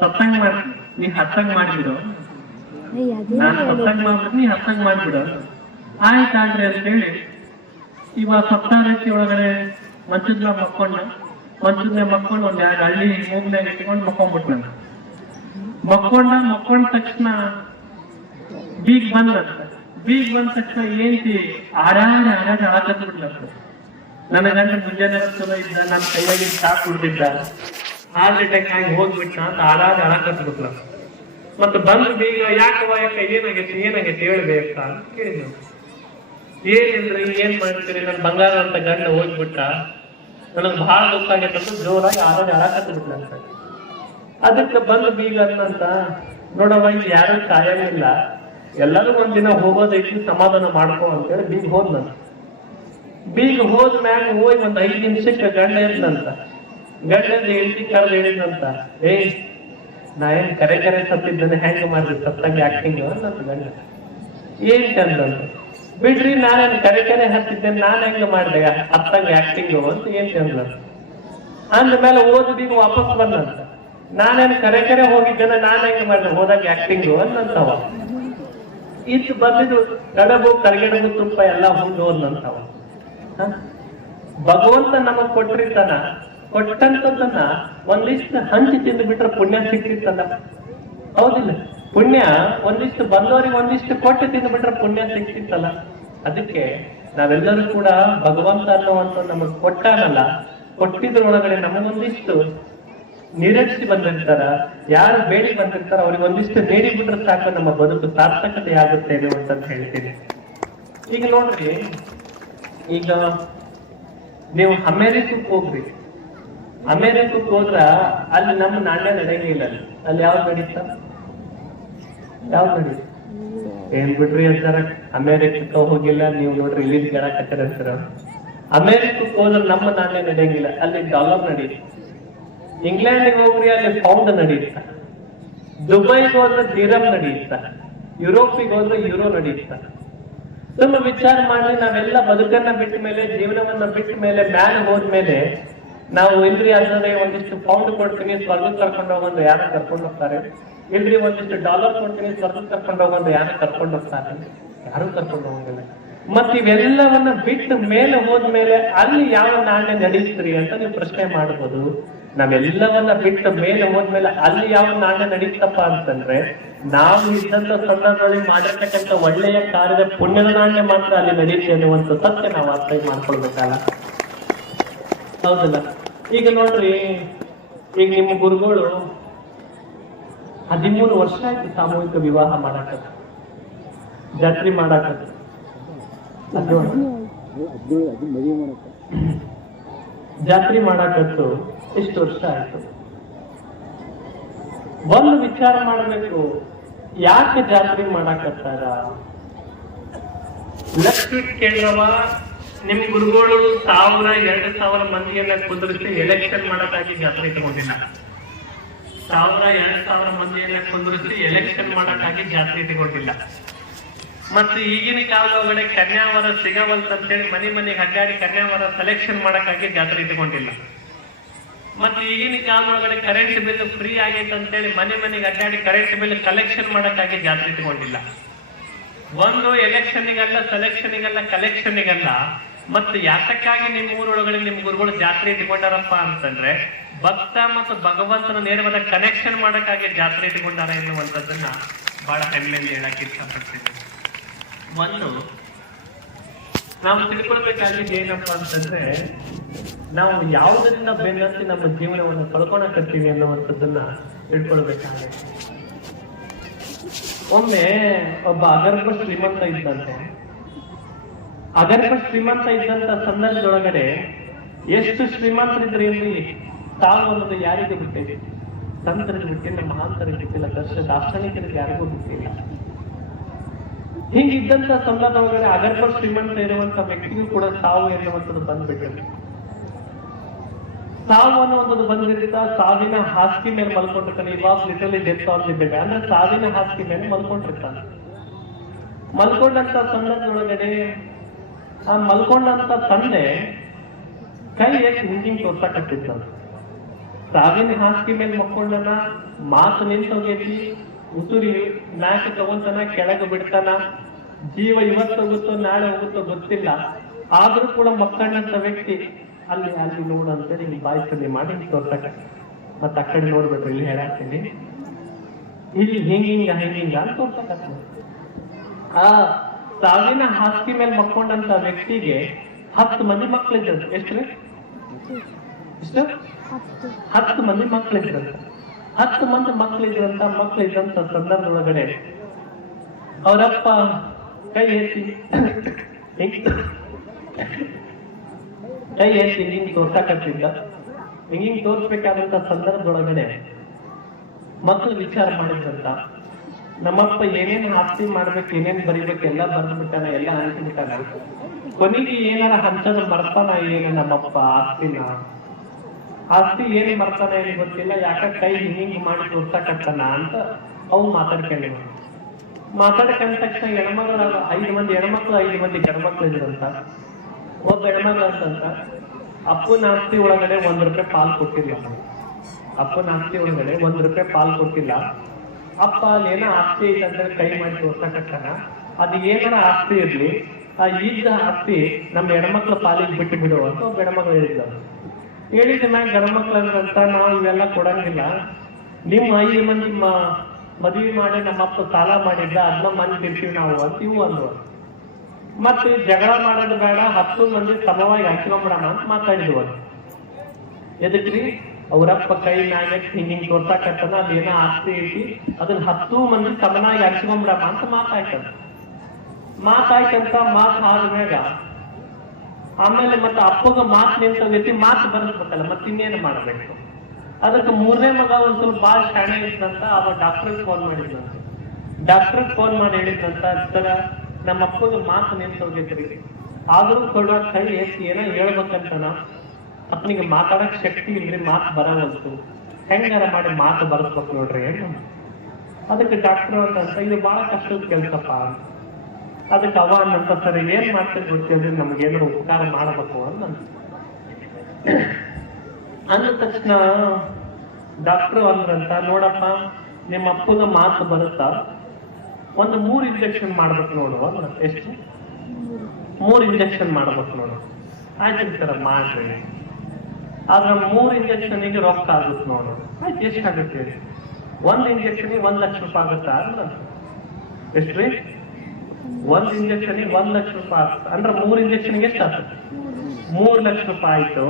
ಸತ್ತಂಗ್ ಮಾಡ್ತೀನಿ ನೀ ಹತ್ತಂಗ್ ಮಾಡ್ಬಿಡು, ನಾನು ಸತ್ತಂಗ್ ಮಾಡ್ಬಿಟ್ಟು ನೀ ಹತ್ತಂಗ್ ಮಾಡ್ಬಿಡು. ಆಯ್ತಾಗ್ರಿ ಅಂತ ಹೇಳಿ ಇವ ಸಪ್ತಾಹಕ್ಕೆ ಒಳಗಡೆ ಮಂಚದ ಮಕ್ಕೊಂಡು ಒಂದ್ ಎರಡು ಹಳ್ಳಿ ಮೂಗ್ನಾಗ ಇಟ್ಕೊಂಡು ಮಕ್ಕೊಂಡ್ಬಿಟ್ನ. ಮಕ್ಕೊಂಡ ತಕ್ಷಣ ಬೀಗ್ ಬಂದ ತಕ್ಷಣ ಏನ್ತಿ ಆಡಾಡಿ ಆಕತ್ಬಿಡ್ಲಂತ. ನನ್ನ ಗಂಡ ಮುಂಜಾನೆ ಚಲೋ ಇದ್ದ, ನನ್ನ ಕೈಯಾಗಿ ಸಾಕು ಕುಡ್ದಿದ್ದ, ಹಾರ್ಟ್ ಅಟ್ಯಾಕ್ ಹ್ಯಾಂಗ್ ಹೋಗ್ಬಿಟ್ಟ ಅಂತ ಆಡಾಡಿ ಆಕತ್ಬಿಟ್ಲ. ಮತ್ತೆ ಬಂದು ಬೀಗ ಯಾಕವ ಏನಾಗೈತಿ ಹೇಳ್ಬೇಕ ಅಂತ ಕೇಳಿದ್ವಿ. ಏನಿಲ್ರಿ ಏನ್ ಮಾಡ್ತೀರಿ, ನನ್ ಬಂಗಾರ ಅಂತ ಗಂಡ ಹೋಗ್ಬಿಟ್ಟ, ನನಗ್ ಬಹಳ ದುಃಖ ಆಗೈತಂತ ಜೋರಾಗಿ ಆಡಾಡಿ ಆಡಕತ್ತ ಬಿಟ್ಲಂತ. ಅದಕ್ಕೆ ಬಂದು ಬೀಗ ಅನ್ನಂತ, ನೋಡವ ಇಲ್ಲಿ ಯಾರು ಕಾಯಂಗಿಲ್ಲ, ಎಲ್ಲರೂ ಒಂದಿನ ಹೋಗೋದೈತಿ, ಸಮಾಧಾನ ಮಾಡ್ಕೊ ಅಂತೇಳಿ ಬೀಗ ಹೋದ್ನಂತ. ಬೀಗ ಹೋದ್ ಮ್ಯಾಗ ಹೋಗಿ ಒಂದ್ 5 ನಿಮಿಷಕ್ಕೆ ಗಂಡ ಎದ್ನಂತ. ಗಂಡ ಹೇಳ್ತಿ ಕರೆದು ಹೇಳಿದ್ನಂತ, ನಾ ಏನ್ ಕರೆ ಸತ್ತಿದ್ದಾನೆ, ಹೆಂಗ ಮಾಡ್ರಿ ಸತ್ತಂಗೆ ಆಕ್ಟಿಂಗ್ ಅನ್ನಂತ ಗಂಡ. ಏನ್ ಚಂದಂತ, ಬಿಡ್ರಿ ನಾನೇನ್ ಕರೆ ಹತ್ತಿದ್ದೇನೆ, ನಾನ್ ಹೆಂಗ ಮಾಡ್ದೆ ಹತ್ತಂಗೆ ಆಕ್ಟಿಂಗ್ ಅಂತ ಏನ್ ಚಂದ. ಅಂದ್ಮೇಲೆ ಓದ್ ಬೀಗ ವಾಪಸ್ ಬಂದಂತ, ನಾನೇನ್ ಕರೆ ಹೋಗಿದ್ದೇನೆ, ನಾನ್ ಹೆಂಗ ಮಾಡ್ದೆ ಹೋದಾಗ ಆಕ್ಟಿಂಗ್ ಅನ್ನಂತವ. ಇತ್ತು ಬಂದಿದ್ದು ಕಡಬು ಕರಿಗಡಬು ತುಪ್ಪ ಎಲ್ಲ ಹುಂಡು ಹೋದ್ನಂತವ. ಭಗವಂತ ನಮಗ್ ಕೊಟ್ಟಿರ್ತಾನ, ಕೊಟ್ಟಂತದನ್ನ ಒಂದಿಷ್ಟು ಹಂಚಿ ತಿಂದು ಬಿಟ್ರೆ ಪುಣ್ಯ ಸಿಕ್ತಿರ್ತಲ್ಲ, ಹೌದಿಲ್ಲ? ಪುಣ್ಯ ಒಂದಿಷ್ಟು ಬಂದವರಿಗೆ ಒಂದಿಷ್ಟು ಕೊಟ್ಟು ತಿಂದು ಬಿಟ್ರೆ ಪುಣ್ಯ ಸಿಕ್ತಿತ್ತಲ್ಲ. ಅದಕ್ಕೆ ನಾವೆಲ್ಲರೂ ಕೂಡ ಭಗವಂತ ಅನ್ನುವಂತ ನಮಗ್ ಕೊಟ್ಟಾನಲ್ಲ, ಕೊಟ್ಟಿದ್ರೊಳಗಡೆ ನಮಗೊಂದಿಷ್ಟು ನಿರೀಕ್ಷೆ ಬಂದಿರ್ತಾರ, ಯಾರು ಬೇಡಿ ಬಂದಿರ್ತಾರ ಅವ್ರಿಗೆ ಒಂದಿಷ್ಟು ನೀಡಿ ಬಿಟ್ರೆ ಸಾಕು, ನಮ್ಮ ಬದುಕು ಸಾರ್ಥಕತೆ ಆಗುತ್ತೆ ಅಂತ ಹೇಳ್ತೀನಿ. ಈಗ ನೋಡ್ರಿ, ಈಗ ನೀವು ಅಮೇರಿಕಕ್ಕೆ ಹೋಗ್ರಿ, ಅಮೇರಿಕಕ್ಕೆ ಹೋದ್ರ ಅಲ್ಲಿ ನಮ್ಮ ನಾಣ್ಯ ನಡೆಯಂಗಿಲ್ಲ. ಅಲ್ಲಿ ಯಾವ್ದು ನಡೀತ? ಏನ್ ಬಿಡ್ರಿ ಅಂತಾರ, ಅಮೇರಿಕಕ್ಕೆ ಹೋಗಿಲ್ಲ ನೀವು ನೋಡ್ರಿ, ಇಲ್ಲಿ ಹೇಳಕತ್ತರ ಅಂತಾರ. ಅಮೇರಿಕಕ್ಕೆ ಹೋದ್ರೆ ನಮ್ಮ ನಾಣ್ಯ ನಡೆಯಂಗಿಲ್ಲ, ಅಲ್ಲಿ ಡಾಲರ್ ನಡೆಯುತ್ತೆ. ಇಂಗ್ಲೆಂಡ್ಗೆ ಹೋಗ್ರಿ, ಅಲ್ಲಿ ಪೌಂಡ್ ನಡೆಯುತ್ತ. ದುಬೈಗೆ ಹೋದ್ರೆ ದಿರಮ್ ನಡೆಯುತ್ತ. ಯುರೋಪಿಗೆ ಹೋದ್ರೆ ಯೂರೋ ನಡೆಯುತ್ತ. ತುಂಬ ವಿಚಾರ ಮಾಡಿ, ನಾವೆಲ್ಲ ಬದುಕನ್ನ ಬಿಟ್ಟ ಮೇಲೆ, ಜೀವನವನ್ನ ಬಿಟ್ಟ ಮೇಲೆ, ಮ್ಯಾಲ ಹೋದ್ಮೇಲೆ ನಾವು ಇಲ್ರಿ ಅಂದ್ರೆ ಒಂದಿಷ್ಟು ಪೌಂಡ್ ಕೊಡ್ತೀನಿ ಸ್ವರ್ಗಕ್ಕೆ ಕರ್ಕೊಂಡು ಹೋಗೋದು ಯಾರು ಕರ್ಕೊಂಡು ಹೋಗ್ತಾರೆ, ಇಲ್ರಿ ಒಂದಿಷ್ಟು ಡಾಲರ್ ಕೊಡ್ತೀನಿ ಸ್ವರ್ಗಕ್ಕೆ ಕರ್ಕೊಂಡು ಹೋಗೋದು ಯಾರು ಕರ್ಕೊಂಡು ಹೋಗ್ತಾರೆ, ಯಾರು ಕರ್ಕೊಂಡು ಹೋಗಂಗಿಲ್ಲ. ಮತ್ ಇವೆಲ್ಲವನ್ನ ಬಿಟ್ಟ ಮೇಲೆ ಹೋದ್ಮೇಲೆ ಅಲ್ಲಿ ಯಾವ ನಾಣ್ಯ ನಡೀತ್ರಿ ಅಂತ ನೀವು ಪ್ರಶ್ನೆ ಮಾಡ್ಬೋದು. ನಾವೆಲ್ಲವನ್ನ ಬಿಟ್ಟ ಮೇಲೆ ಹೋದ್ಮೇಲೆ ಅಲ್ಲಿ ಯಾವ ನಾಣ್ಯ ನಡೀತಪ್ಪ ಅಂತಂದ್ರೆ, ನಾವು ಇದ್ದಂತ ಸಂದರ್ಭದಲ್ಲಿ ಮಾಡಿರ್ತಕ್ಕಂಥ ಒಳ್ಳೆಯ ಕಾರ್ಯದ ಪುಣ್ಯದ ನಾಣ್ಯ ಮಾತ್ರ ಅಲ್ಲಿ ನಡೀತಿ ಅನ್ನುವಂಥ ಸತ್ಯ ನಾವು ಅರ್ಥ ಮಾಡ್ಕೊಳ್ಬೇಕಲ್ಲ, ಹೌದಲ್ಲ? ಈಗ ನೋಡ್ರಿ, ಈಗ ನಿಮ್ಮ ಗುರುಗಳು 13 ವರ್ಷ ಆಯ್ತು ಸಾಮೂಹಿಕ ವಿವಾಹ ಮಾಡಾಕತ್ತ, ಜಾತ್ರೆ ಮಾಡಾಕತ್ತ. ಜಾತ್ರೆ ಮಾಡಾಕತ್ತು ಎಷ್ಟು ವರ್ಷ ಆಯ್ತು? ಒಂದು ವಿಚಾರ ಮಾಡಬೇಕು, ಯಾಕೆ ಜಾತ್ರೆ ಮಾಡಾಕತ್ತಾರ? ಲಕ್ಷ್ಮಿ ಕೇಂದ್ರವ ನಿಮ್ ಗುರುಗಳು 1000-2000 ಮಂದಿಯನ್ನ ಕುಂದ್ರಿಸಿ ಎಲೆಕ್ಷನ್ ಮಾಡಕ್ಕಾಗಿ ಜಾತ್ರೆ ಇಟ್ಕೊಂಡಿಲ್ಲ. 1000-2000 ಮಂದಿಯನ್ನ ಕುಂದ್ರಿಸಿ ಎಲೆಕ್ಷನ್ ಮಾಡಕ್ಕಾಗಿ ಜಾತ್ರೆ ಇಟ್ಕೊಂಡಿಲ್ಲ. ಮತ್ತೆ ಈಗಿನ ಕಾಲದೊಳಗಡೆ ಕನ್ಯಾವರ ಸಿಗವಲ್ತಂತೇಳಿ ಮನೆಗೆ ಅಡ್ಡಾಡಿ ಕನ್ಯಾವರ ಸೆಲೆಕ್ಷನ್ ಮಾಡಕ್ಕಾಗಿ ಜಾತ್ರೆ ಇಟ್ಕೊಂಡಿಲ್ಲ. ಮತ್ತೆ ಈಗಿನ ಕಾಲದೊಳಗಡೆ ಕರೆಂಟ್ ಬಿಲ್ ಫ್ರೀ ಆಗೈತೆ ಅಂತೇಳಿ ಮನೆಗೆ ಅಡ್ಡಾಡಿ ಕರೆಂಟ್ ಬಿಲ್ ಕಲೆಕ್ಷನ್ ಮಾಡಕ್ಕಾಗಿ ಜಾತ್ರೆ ಇಟ್ಕೊಂಡಿಲ್ಲ. ಒಂದು ಎಲೆಕ್ಷನ್ನಿಗಲ್ಲ, ಸೆಲೆಕ್ಷನ್ನಿಗಲ್ಲ, ಕಲೆಕ್ಷನ್ನಿಗಲ್ಲ. ಮತ್ತೆ ಯಾತಕ್ಕಾಗಿ ನಿಮ್ಮ ಊರೊಳಗಡೆ ನಿಮ್ ಗುರುಗಳು ಜಾತ್ರೆ ಇಟ್ಕೊಂಡಾರಪ್ಪ ಅಂತಂದ್ರೆ, ಭಕ್ತ ಮತ್ತು ಭಗವಂತನ ನೇರವಾದ ಕನೆಕ್ಷನ್ ಮಾಡಕ್ಕಾಗಿ ಜಾತ್ರೆ ಇಟ್ಕೊಂಡಾರ ಎನ್ನುವಂಥದ್ದನ್ನ ಬಹಳ ಹೆಮ್ಮೆಯಿಂದ ಹೇಳಕ್ ಇಷ್ಟಪಡ್ತೀನಿ. ಒಂದು ನಾವು ತಿಳ್ಕೊಳ್ಬೇಕಾಗಿದ್ದು ಏನಪ್ಪಾ ಅಂತಂದ್ರೆ, ನಾವು ಯಾವುದರಿಂದ ಬೆನ್ನತ್ತಿ ನಮ್ಮ ಜೀವನವನ್ನು ಕಳ್ಕೊಳಕತ್ತೀವಿ ಅನ್ನುವಂಥದ್ದನ್ನ ತಿಳ್ಕೊಳ್ಬೇಕಾಗುತ್ತೆ. ಒಮ್ಮೆ ಒಬ್ಬ ಅಗರ್ಭ ಶ್ರೀಮಂತ ಇದ್ದಂತೆ. ಅಗರ್ಭ ಶ್ರೀಮಂತ ಇದ್ದಂತ ಸಂದರ್ಭದೊಳಗಡೆ ಎಷ್ಟು ಶ್ರೀಮಂತರಿದ್ರೆ ಇಲ್ಲಿ ಸಾವು ಅನ್ನೋದು ಯಾರಿಗೂ ಬಿಟ್ಟಿದೆ? ಸಂತರಿಗೆ ಬಿಟ್ಟಿಲ್ಲ, ಮಹಾಂತರಿಗೆ ಬಿಟ್ಟಿಲ್ಲ, ದಾರ್ಶನಿಕರಿಗೆ ಯಾರಿಗೂ ಬಿಟ್ಟಿಲ್ಲ. ಹೀಗಿದ್ದಂತ ಸಂದರ್ಭದೊಳಗಡೆ ಅಗರ್ಭ ಶ್ರೀಮಂತ ಇರುವಂತ ವ್ಯಕ್ತಿಗೂ ಕೂಡ ಸಾವು ಎನ್ನುವಂಥದ್ದು ಬಂದ್ಬಿಟ್ಟಿದೆ. ಸಾವು ಅನ್ನುವಂಥದ್ದು ಬಂದಿರ್ತಾ ಸಾವಿನ ಹಾಸಿಗೆ ಮೇಲೆ ಮಲ್ಕೊಂಡಿರ್ತಾನೆ. ಇವಾಗ ಲಿಟರಲಿ ಡೆತ್ ಆಗಿದ್ದೇವೆ ಅಂದ್ರೆ ಸಾವಿನ ಹಾಸಿಗೆ ಮೇಲೆ ಮಲ್ಕೊಂಡಿರ್ತಾನೆ. ಮಲ್ಕೊಂಡಂತ ಸಂದರ್ಭದೊಳಗಡೆ ಆ ಮಲ್ಕೊಂಡಂತ ತಂದೆ ಕೈ ಎತ್ತಿ ಹಿಂಗಿಂಗ್ ತೋರ್ಸಕತ್ತಿದ್ದಾನೆ. ಸಾವಿನ ಹಾಸಿಗೆ ಮೇಲೆ ಮಕ್ಕೊಂಡನ, ಮಾತು ನಿಂತೋಗೈತಿ, ಉಸುರಿ ನಾಕ ತಗೊಂತಾನ, ಕೆಳಗೆ ಬಿಡ್ತಾನ, ಜೀವ ಇವತ್ತು ಹೋಗುತ್ತೋ ನಾಳೆ ಹೋಗುತ್ತೋ ಗೊತ್ತಿಲ್ಲ. ಆದ್ರೂ ಕೂಡ ಮಕ್ಕಂಡಂತ ವ್ಯಕ್ತಿ ಅಲ್ಲಿ ಅಲ್ಲಿ ನೋಡಂತೇಳಿ ಇಲ್ಲಿ ಬಾಯಿ ಸನ್ನೆ ಮಾಡಿ ತೋರ್ಸಕ, ಮತ್ತ ಆ ಕಡೆ ನೋಡ್ಬೇಡ್ರಿ, ಇಲ್ಲಿ ಹೇಳಾಕ್ತೀನಿ, ಇಲ್ಲಿ ಹಿಂಗಿಂಗ ಹಿಂಗಿಂಗ ಅಂತ ತೋರ್ಸಕ. ಆ ಸಾವಿನ ಹಾಸಿಗೆ ಮೇಲೆ ಮಕ್ಕೊಂಡಂತ ವ್ಯಕ್ತಿಗೆ 10 ಮಂದಿ ಮಕ್ಕಳಿದ್ರು. ಎಷ್ಟ್ರಿ? ಎಷ್ಟು? 10 ಮಂದಿ ಮಕ್ಕಳಿದ್ರಂತ. 10 ಮಂದಿ ಮಕ್ಕಳಿದ್ದಂತ ಸಂದರ್ಭದೊಳಗಡೆ ಅವರಪ್ಪ ಕೈ ಎತ್ತಿ ಹಿಂಗಿಂಗ್ ತೋರ್ಸಕತ್ತಿದ್ದ. ಹಿಂಗಿಂಗ್ ತೋರ್ಸ್ಬೇಕಾದಂತ ಸಂದರ್ಭದೊಳಗಡೆ ಮಕ್ಕಳು ವಿಚಾರ ಮಾಡಿದ್ರಂತ, ನಮ್ಮಪ್ಪ ಏನೇನ್ ಆಸ್ತಿ ಮಾಡ್ಬೇಕು, ಏನೇನ್ ಬರಿಬೇಕು ಎಲ್ಲ ಬರ್ದ್ಬಿಟ್ಟಾನ, ಎಲ್ಲ ಅನ್ಸ್ಬಿಟ್ಟಾನ, ಕೊನೆಗೆ ಏನಾರ ಹಂಚದ ಮರ್ತಾನ ಏನು ನಮ್ಮಪ್ಪ ಆಸ್ತಿ ಏನ್ ಮರ್ತಾನ ಏನು ಗೊತ್ತಿಲ್ಲ, ಯಾಕ ಕೈ ಹಿಂಗಿಂಗ್ ಮಾಡಿ ತೋರ್ಸಕತ್ತಾನ ಅಂತ ಅವು ಮಾತಾಡ್ಕೊಂಡ ತಕ್ಷಣ ಹೆಣ್ಮಗಳ 5 ಮಂದಿ ಹೆಣ್ಮಕ್ಳು 5 ಮಂದಿ ಗಂಡ್ಮಕ್ಳು ಇದ್ರಂತ. ಒಬ್ಬ ಹೆಣ್ಮಗಳ ಅಂತಂತ ಅಪ್ಪನ ಆಸ್ತಿ ಒಳಗಡೆ ₹1 ಪಾಲ್ ಕೊಟ್ಟಿಲ್ಲ. ಅಪ್ಪನ ಆಸ್ತಿ ಒಳಗಡೆ ₹1 ಪಾಲ್ ಕೊಟ್ಟಿಲ್ಲ. ಅಪ್ಪ ಅಲ್ಲೇನ ಆಸ್ತಿ ಐತಂದ್ರೆ ಕೈ ಮಾಡಿ ತೋರ್ಸಕತ್ತಾನ, ಅದು ಏನಾರ ಆಸ್ತಿ ಇರ್ಲಿ, ಆ ಈದ ಆಸ್ತಿ ನಮ್ಮ ಹೆಣ್ಮಕ್ಳ ಪಾಲಿಗೆ ಬಿಟ್ಟು ಬಿಡು ಅಂತ ಒಬ್ಬ ಹೆಣ್ಮಕ್ಳು ಹೇಳಿದ ಮ್ಯಾಗ ಗಂಡ್ಮಕ್ಳಂತ ನಾವು ಇವೆಲ್ಲ ಕೊಡಂಗಿಲ್ಲ, ನಿಮ್ಮ 5 ಮಂದಿ ಮದುವೆ ಮಾಡಿ ನಮ್ಮಪ್ಪ ಸಾಲ ಮಾಡಿದ್ದ, ಅದನ್ನ ಮನೆ ತಿರ್ತೀವಿ ನಾವು ಅಂತ ಇವು ಅಂದ್ರು. ಮತ್ತೆ ಜಗಳ ಮಾಡೋದು ಬೇಡ, 10 ಮಂದಿ ಸಮವಾಗಿ ಹಂಚ್ಕೊಂಡ್ಬಿಡೋಣ ಅಂತ ಮಾತಾಡಿದ್ವು. ಎದಕ್ರಿ? ಅವ್ರಪ್ಪ ಕೈ ಮ್ಯಾಗ ಹಿಂಗಿಂಗ್ ತೋರ್ಸಾಕತ್ತನ, ಅದೇನೋ ಆಸ್ತಿ ಐತಿ, ಅದನ್ನ 10 ಮಂದಿ ಸಮನಾಗಿ ಹಂಚ್ಕೊಂಡ್ಬಿಡಮ್ಮ ಅಂತ ಮಾತಾಯ್ತಂತ ಆದ್ಮ್ಯಾಗ ಆಮೇಲೆ ಮತ್ತೆ ಅಪ್ಪಗ ಮಾತು ನಿಂತೋಗೈತಿ, ಮಾತು ಬರೆಸ್ಬೇಕಲ್ಲ, ಮತ್ತೆ ಇನ್ನೇನು ಮಾಡ್ಬೇಕು. ಅದಕ್ಕೆ 3ನೇ ಮಗ ಒಂದ್ ಸ್ವಲ್ಪ ಬಾಳ ಶಾಣೆ ಇತ್ತಂತ, ಅವ ಡಾಕ್ಟರ್ಗೆ ಫೋನ್ ಮಾಡಿದ್ನಂತ. ಡಾಕ್ಟರ್ಗೆ ಫೋನ್ ಮಾಡಿ ಹೇಳಿದ್ನಂತ, ಸರ ನಮ್ಮ ಅಪ್ಪಗ ಮಾತು ನಿಂತೋಗೈತ್ರಿ, ಆದ್ರೂ ಕೊಡುವ ಕೈ ಎತ್ತಿ ಏನೋ ಹೇಳ್ಬೇಕಂತನ, ಅಪ್ಪನಿಗೆ ಮಾತಾಡಕ್ ಶಕ್ತಿ ಇಲ್ರಿ, ಮಾತು ಬರವಲ್ತು, ಹೆಂಗಾರ ಮಾಡಿ ಮಾತು ಬರೆಸ್ಬೇಕು ನೋಡ್ರಿ ಏನು. ಅದಕ್ಕೆ ಡಾಕ್ಟರ್ ಅಂತ, ಇದು ಬಹಳ ಕಷ್ಟದ ಕೆಲ್ಸಪ್ಪ. ಅದಕ್ಕೆ ಅವ ಅನ್ನಂತ, ಸರಿ ಏನ್ ಮಾಡ್ತೀವಿ ಗೊತ್ತಿಲ್ರಿ, ನಮ್ಗೇನಾದ್ರು ಉಪಕಾರ ಮಾಡಬೇಕು ಅಂದ ತಕ್ಷಣ ಡಾಕ್ಟರ್ ಅಂದ್ರಂತ, ನೋಡಪ್ಪ ನಿಮ್ಮ ಅಪ್ಪಗ ಮಾತು ಬರುತ್ತಾ, ಒಂದು 3 ಇಂಜೆಕ್ಷನ್ ಮಾಡ್ಬೇಕು ನೋಡು ಅಂದ್ರ. ಎಷ್ಟು? 3 ಇಂಜೆಕ್ಷನ್ ಮಾಡ್ಬೇಕು ನೋಡು. ಆಯ್ತು ಸರ ಮಾಡ್ರಿ, ಆದ್ರೆ 3 ಇಂಜೆಕ್ಷನ್ಗೆ ರೊಕ್ಕ ಆಗುತ್ತೆ ನೋಡು. ಆಯ್ತು, ಎಷ್ಟಾಗುತ್ತೆ? 1 ಇಂಜೆಕ್ಷನ್ಗೆ ₹1,00,000 ಆಗುತ್ತಾ ಅಂದ್ರ. ಎಷ್ಟ್ರಿ? 1 ಇಂಜೆಕ್ಷನ್ಗೆ ₹1,00,000 ಆಗುತ್ತೆ ಅಂದ್ರೆ 3 ಇಂಜೆಕ್ಷನ್ಗೆ ಎಷ್ಟು ಆಗ್ತದೆ? ₹3,00,000 ಆಯ್ತು.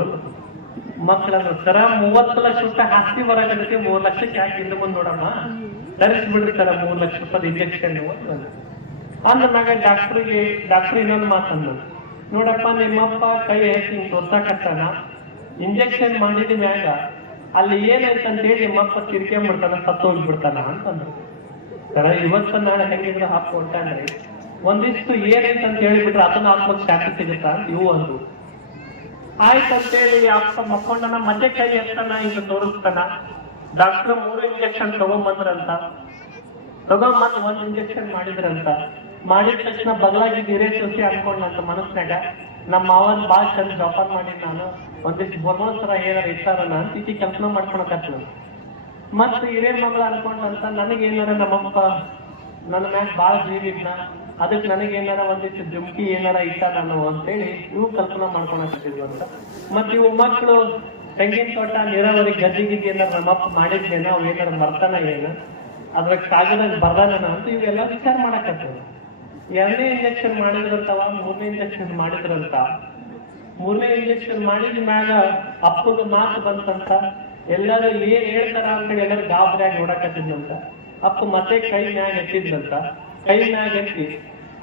ಮಕ್ಕಳಂದ್ರೆ ಸರ ₹30,00,000 ಆಸ್ತಿ ಬರಾಗತ್ತೆ, 3 ಲಕ್ಷಕ್ಕೆ ಯಾಕೆ ಹಿಂದೆ ಮುಂದೆ ನೋಡಮ್ಮ, ತರಿಸ್ಬಿಡ್ರಿ ಸರ ₹3,00,000 ಇಂಜೆಕ್ಷನ್ ಅಂದ್ಮ್ಯಾಗ ಡಾಕ್ಟರ್ ಇನ್ನೊಂದು ಮಾತಂದ, ನೋಡಪ್ಪ ನಿಮ್ಮಪ್ಪ ಕೈ ಹಿಂಗ್ ತೋರ್ಸಾಕತ್ತಾನ, ಇಂಜೆಕ್ಷನ್ ಮಾಡಿದ ಮ್ಯಾಗ ಅಲ್ಲಿ ಏನಾಯ್ತಂತ ಹೇಳಿ ನಿಮ್ಮಪ್ಪ ತಿರ್ಕೊಂಡ್ಬಿಡ್ತಾನ, ಸತ್ತೋಗ್ಬಿಡ್ತಾನ ಅಂತಂದ್ರು. ಸರ ಇವತ್ತು ನಾಳೆ ಹೆಂಗಿದ್ರೆ ಹಾಕೊಂಡ್ರಿ, ಒಂದಿಷ್ಟು ಏನೈತಂತ ಹೇಳಿಬಿಟ್ರೆ ಅದನ್ನ ಹಾಕ್ಬೇಕು ಶಾಂತಿ ಸಿಗುತ್ತಾ ಅಂತ ಇವು ಅಂದ್ರು. ಆಯ್ತಂತೇಳಿ ಅಪ್ಪ ಮಕ್ಕೊಂಡನ, ಮತ್ತೆ ಕೈ ಎತ್ತಾನ, ಈಗ ತೋರಿಸ್ತಾನ. ಡಾಕ್ಟರ್ 3 ಇಂಜೆಕ್ಷನ್ ತಗೊಂಬಂದ್ರಂತ, ತಗೊಂಬಂದ್ 1 ಇಂಜೆಕ್ಷನ್ ಮಾಡಿದ್ರಂತ. ಮಾಡಿದ ತಕ್ಷಣ ಬದಲಾಗಿ ಹಿರೇ ಸೊಸಿ ಅನ್ಕೊಂಡಂತ ಮನಸ್ನಾಗ, ನಮ್ಮ ಮಾವನ್ ಬಾಳ್ ಚಂದ ಜೋಪಾನ ಮಾಡಿ ನಾನು ಒಂದಿಷ್ಟು ಬರೋಸರ ಏನಾರ ಇರ್ತಾರನ ಅಂತ ಈಚೆ ಕೆಲಸ ಮಾಡ್ಕೊಳಕತ್ತ. ಮತ್ ಹಿರೇ ಮಗಳು ಅನ್ಕೊಂಡಂತ, ನನಗೇನಾರ ನಮ್ಮಪ್ಪ ನನ್ನ ಮ್ಯಾಗ ಬಾಳ ಜೀವಿದ್ನ, ಅದಕ್ಕೆ ನನಗೇನಾರ ಒಂದಿಷ್ಟು ಜುಮ್ಕಿ ಏನಾರ ಇಟ್ಟ ನಾನು ಅಂತೇಳಿ ಇವು ಕಲ್ಪನಾ ಮಾಡ್ಕೊಳಕತ್ತಿದ್ವು ಅಂತ. ಮತ್ ಇವು ಮಕ್ಕಳು ತೆಂಗಿನ ತೋಟ ನೀರಾವರಿ ಗದ್ದಿಗಿದ್ದಿ ಏನಾರ ನಮ್ಮಪ್ಪ ಮಾಡಿದ್ನೇನ, ಅವ್ ಏನಾರ ಮರ್ತಾನ ಏನ, ಅದ್ರಾಗ ಕಾಗದಾಗ ಬರ್ದಾನ ಅಂತ ಇವೆಲ್ಲ ವಿಚಾರ ಮಾಡಕತ್ತೇವೆ. 2ನೇ ಇಂಜೆಕ್ಷನ್ ಮಾಡಿದ್ರಂತವ, 3ನೇ ಇಂಜೆಕ್ಷನ್ ಮಾಡಿದ್ರಂತ. 3ನೇ ಇಂಜೆಕ್ಷನ್ ಮಾಡಿದ ಮ್ಯಾಗ ಅಪ್ಪಗ ಮಾತು ಬಂತಂತ, ಎಲ್ಲರೂ ಏನ್ ಹೇಳ್ತಾರ ಅಂತ ಎಲ್ಲರೂ ಗಾಬರಿಯಾಗಿ ನೋಡಕತ್ತಿದ್ನಂತ. ಅಪ್ಪ ಮತ್ತೆ ಕೈ ಮ್ಯಾಗ ಎತ್ತಿದ್ನಂತ. ಕೈ ಮ್ಯಾಗ ಎತ್ತಿ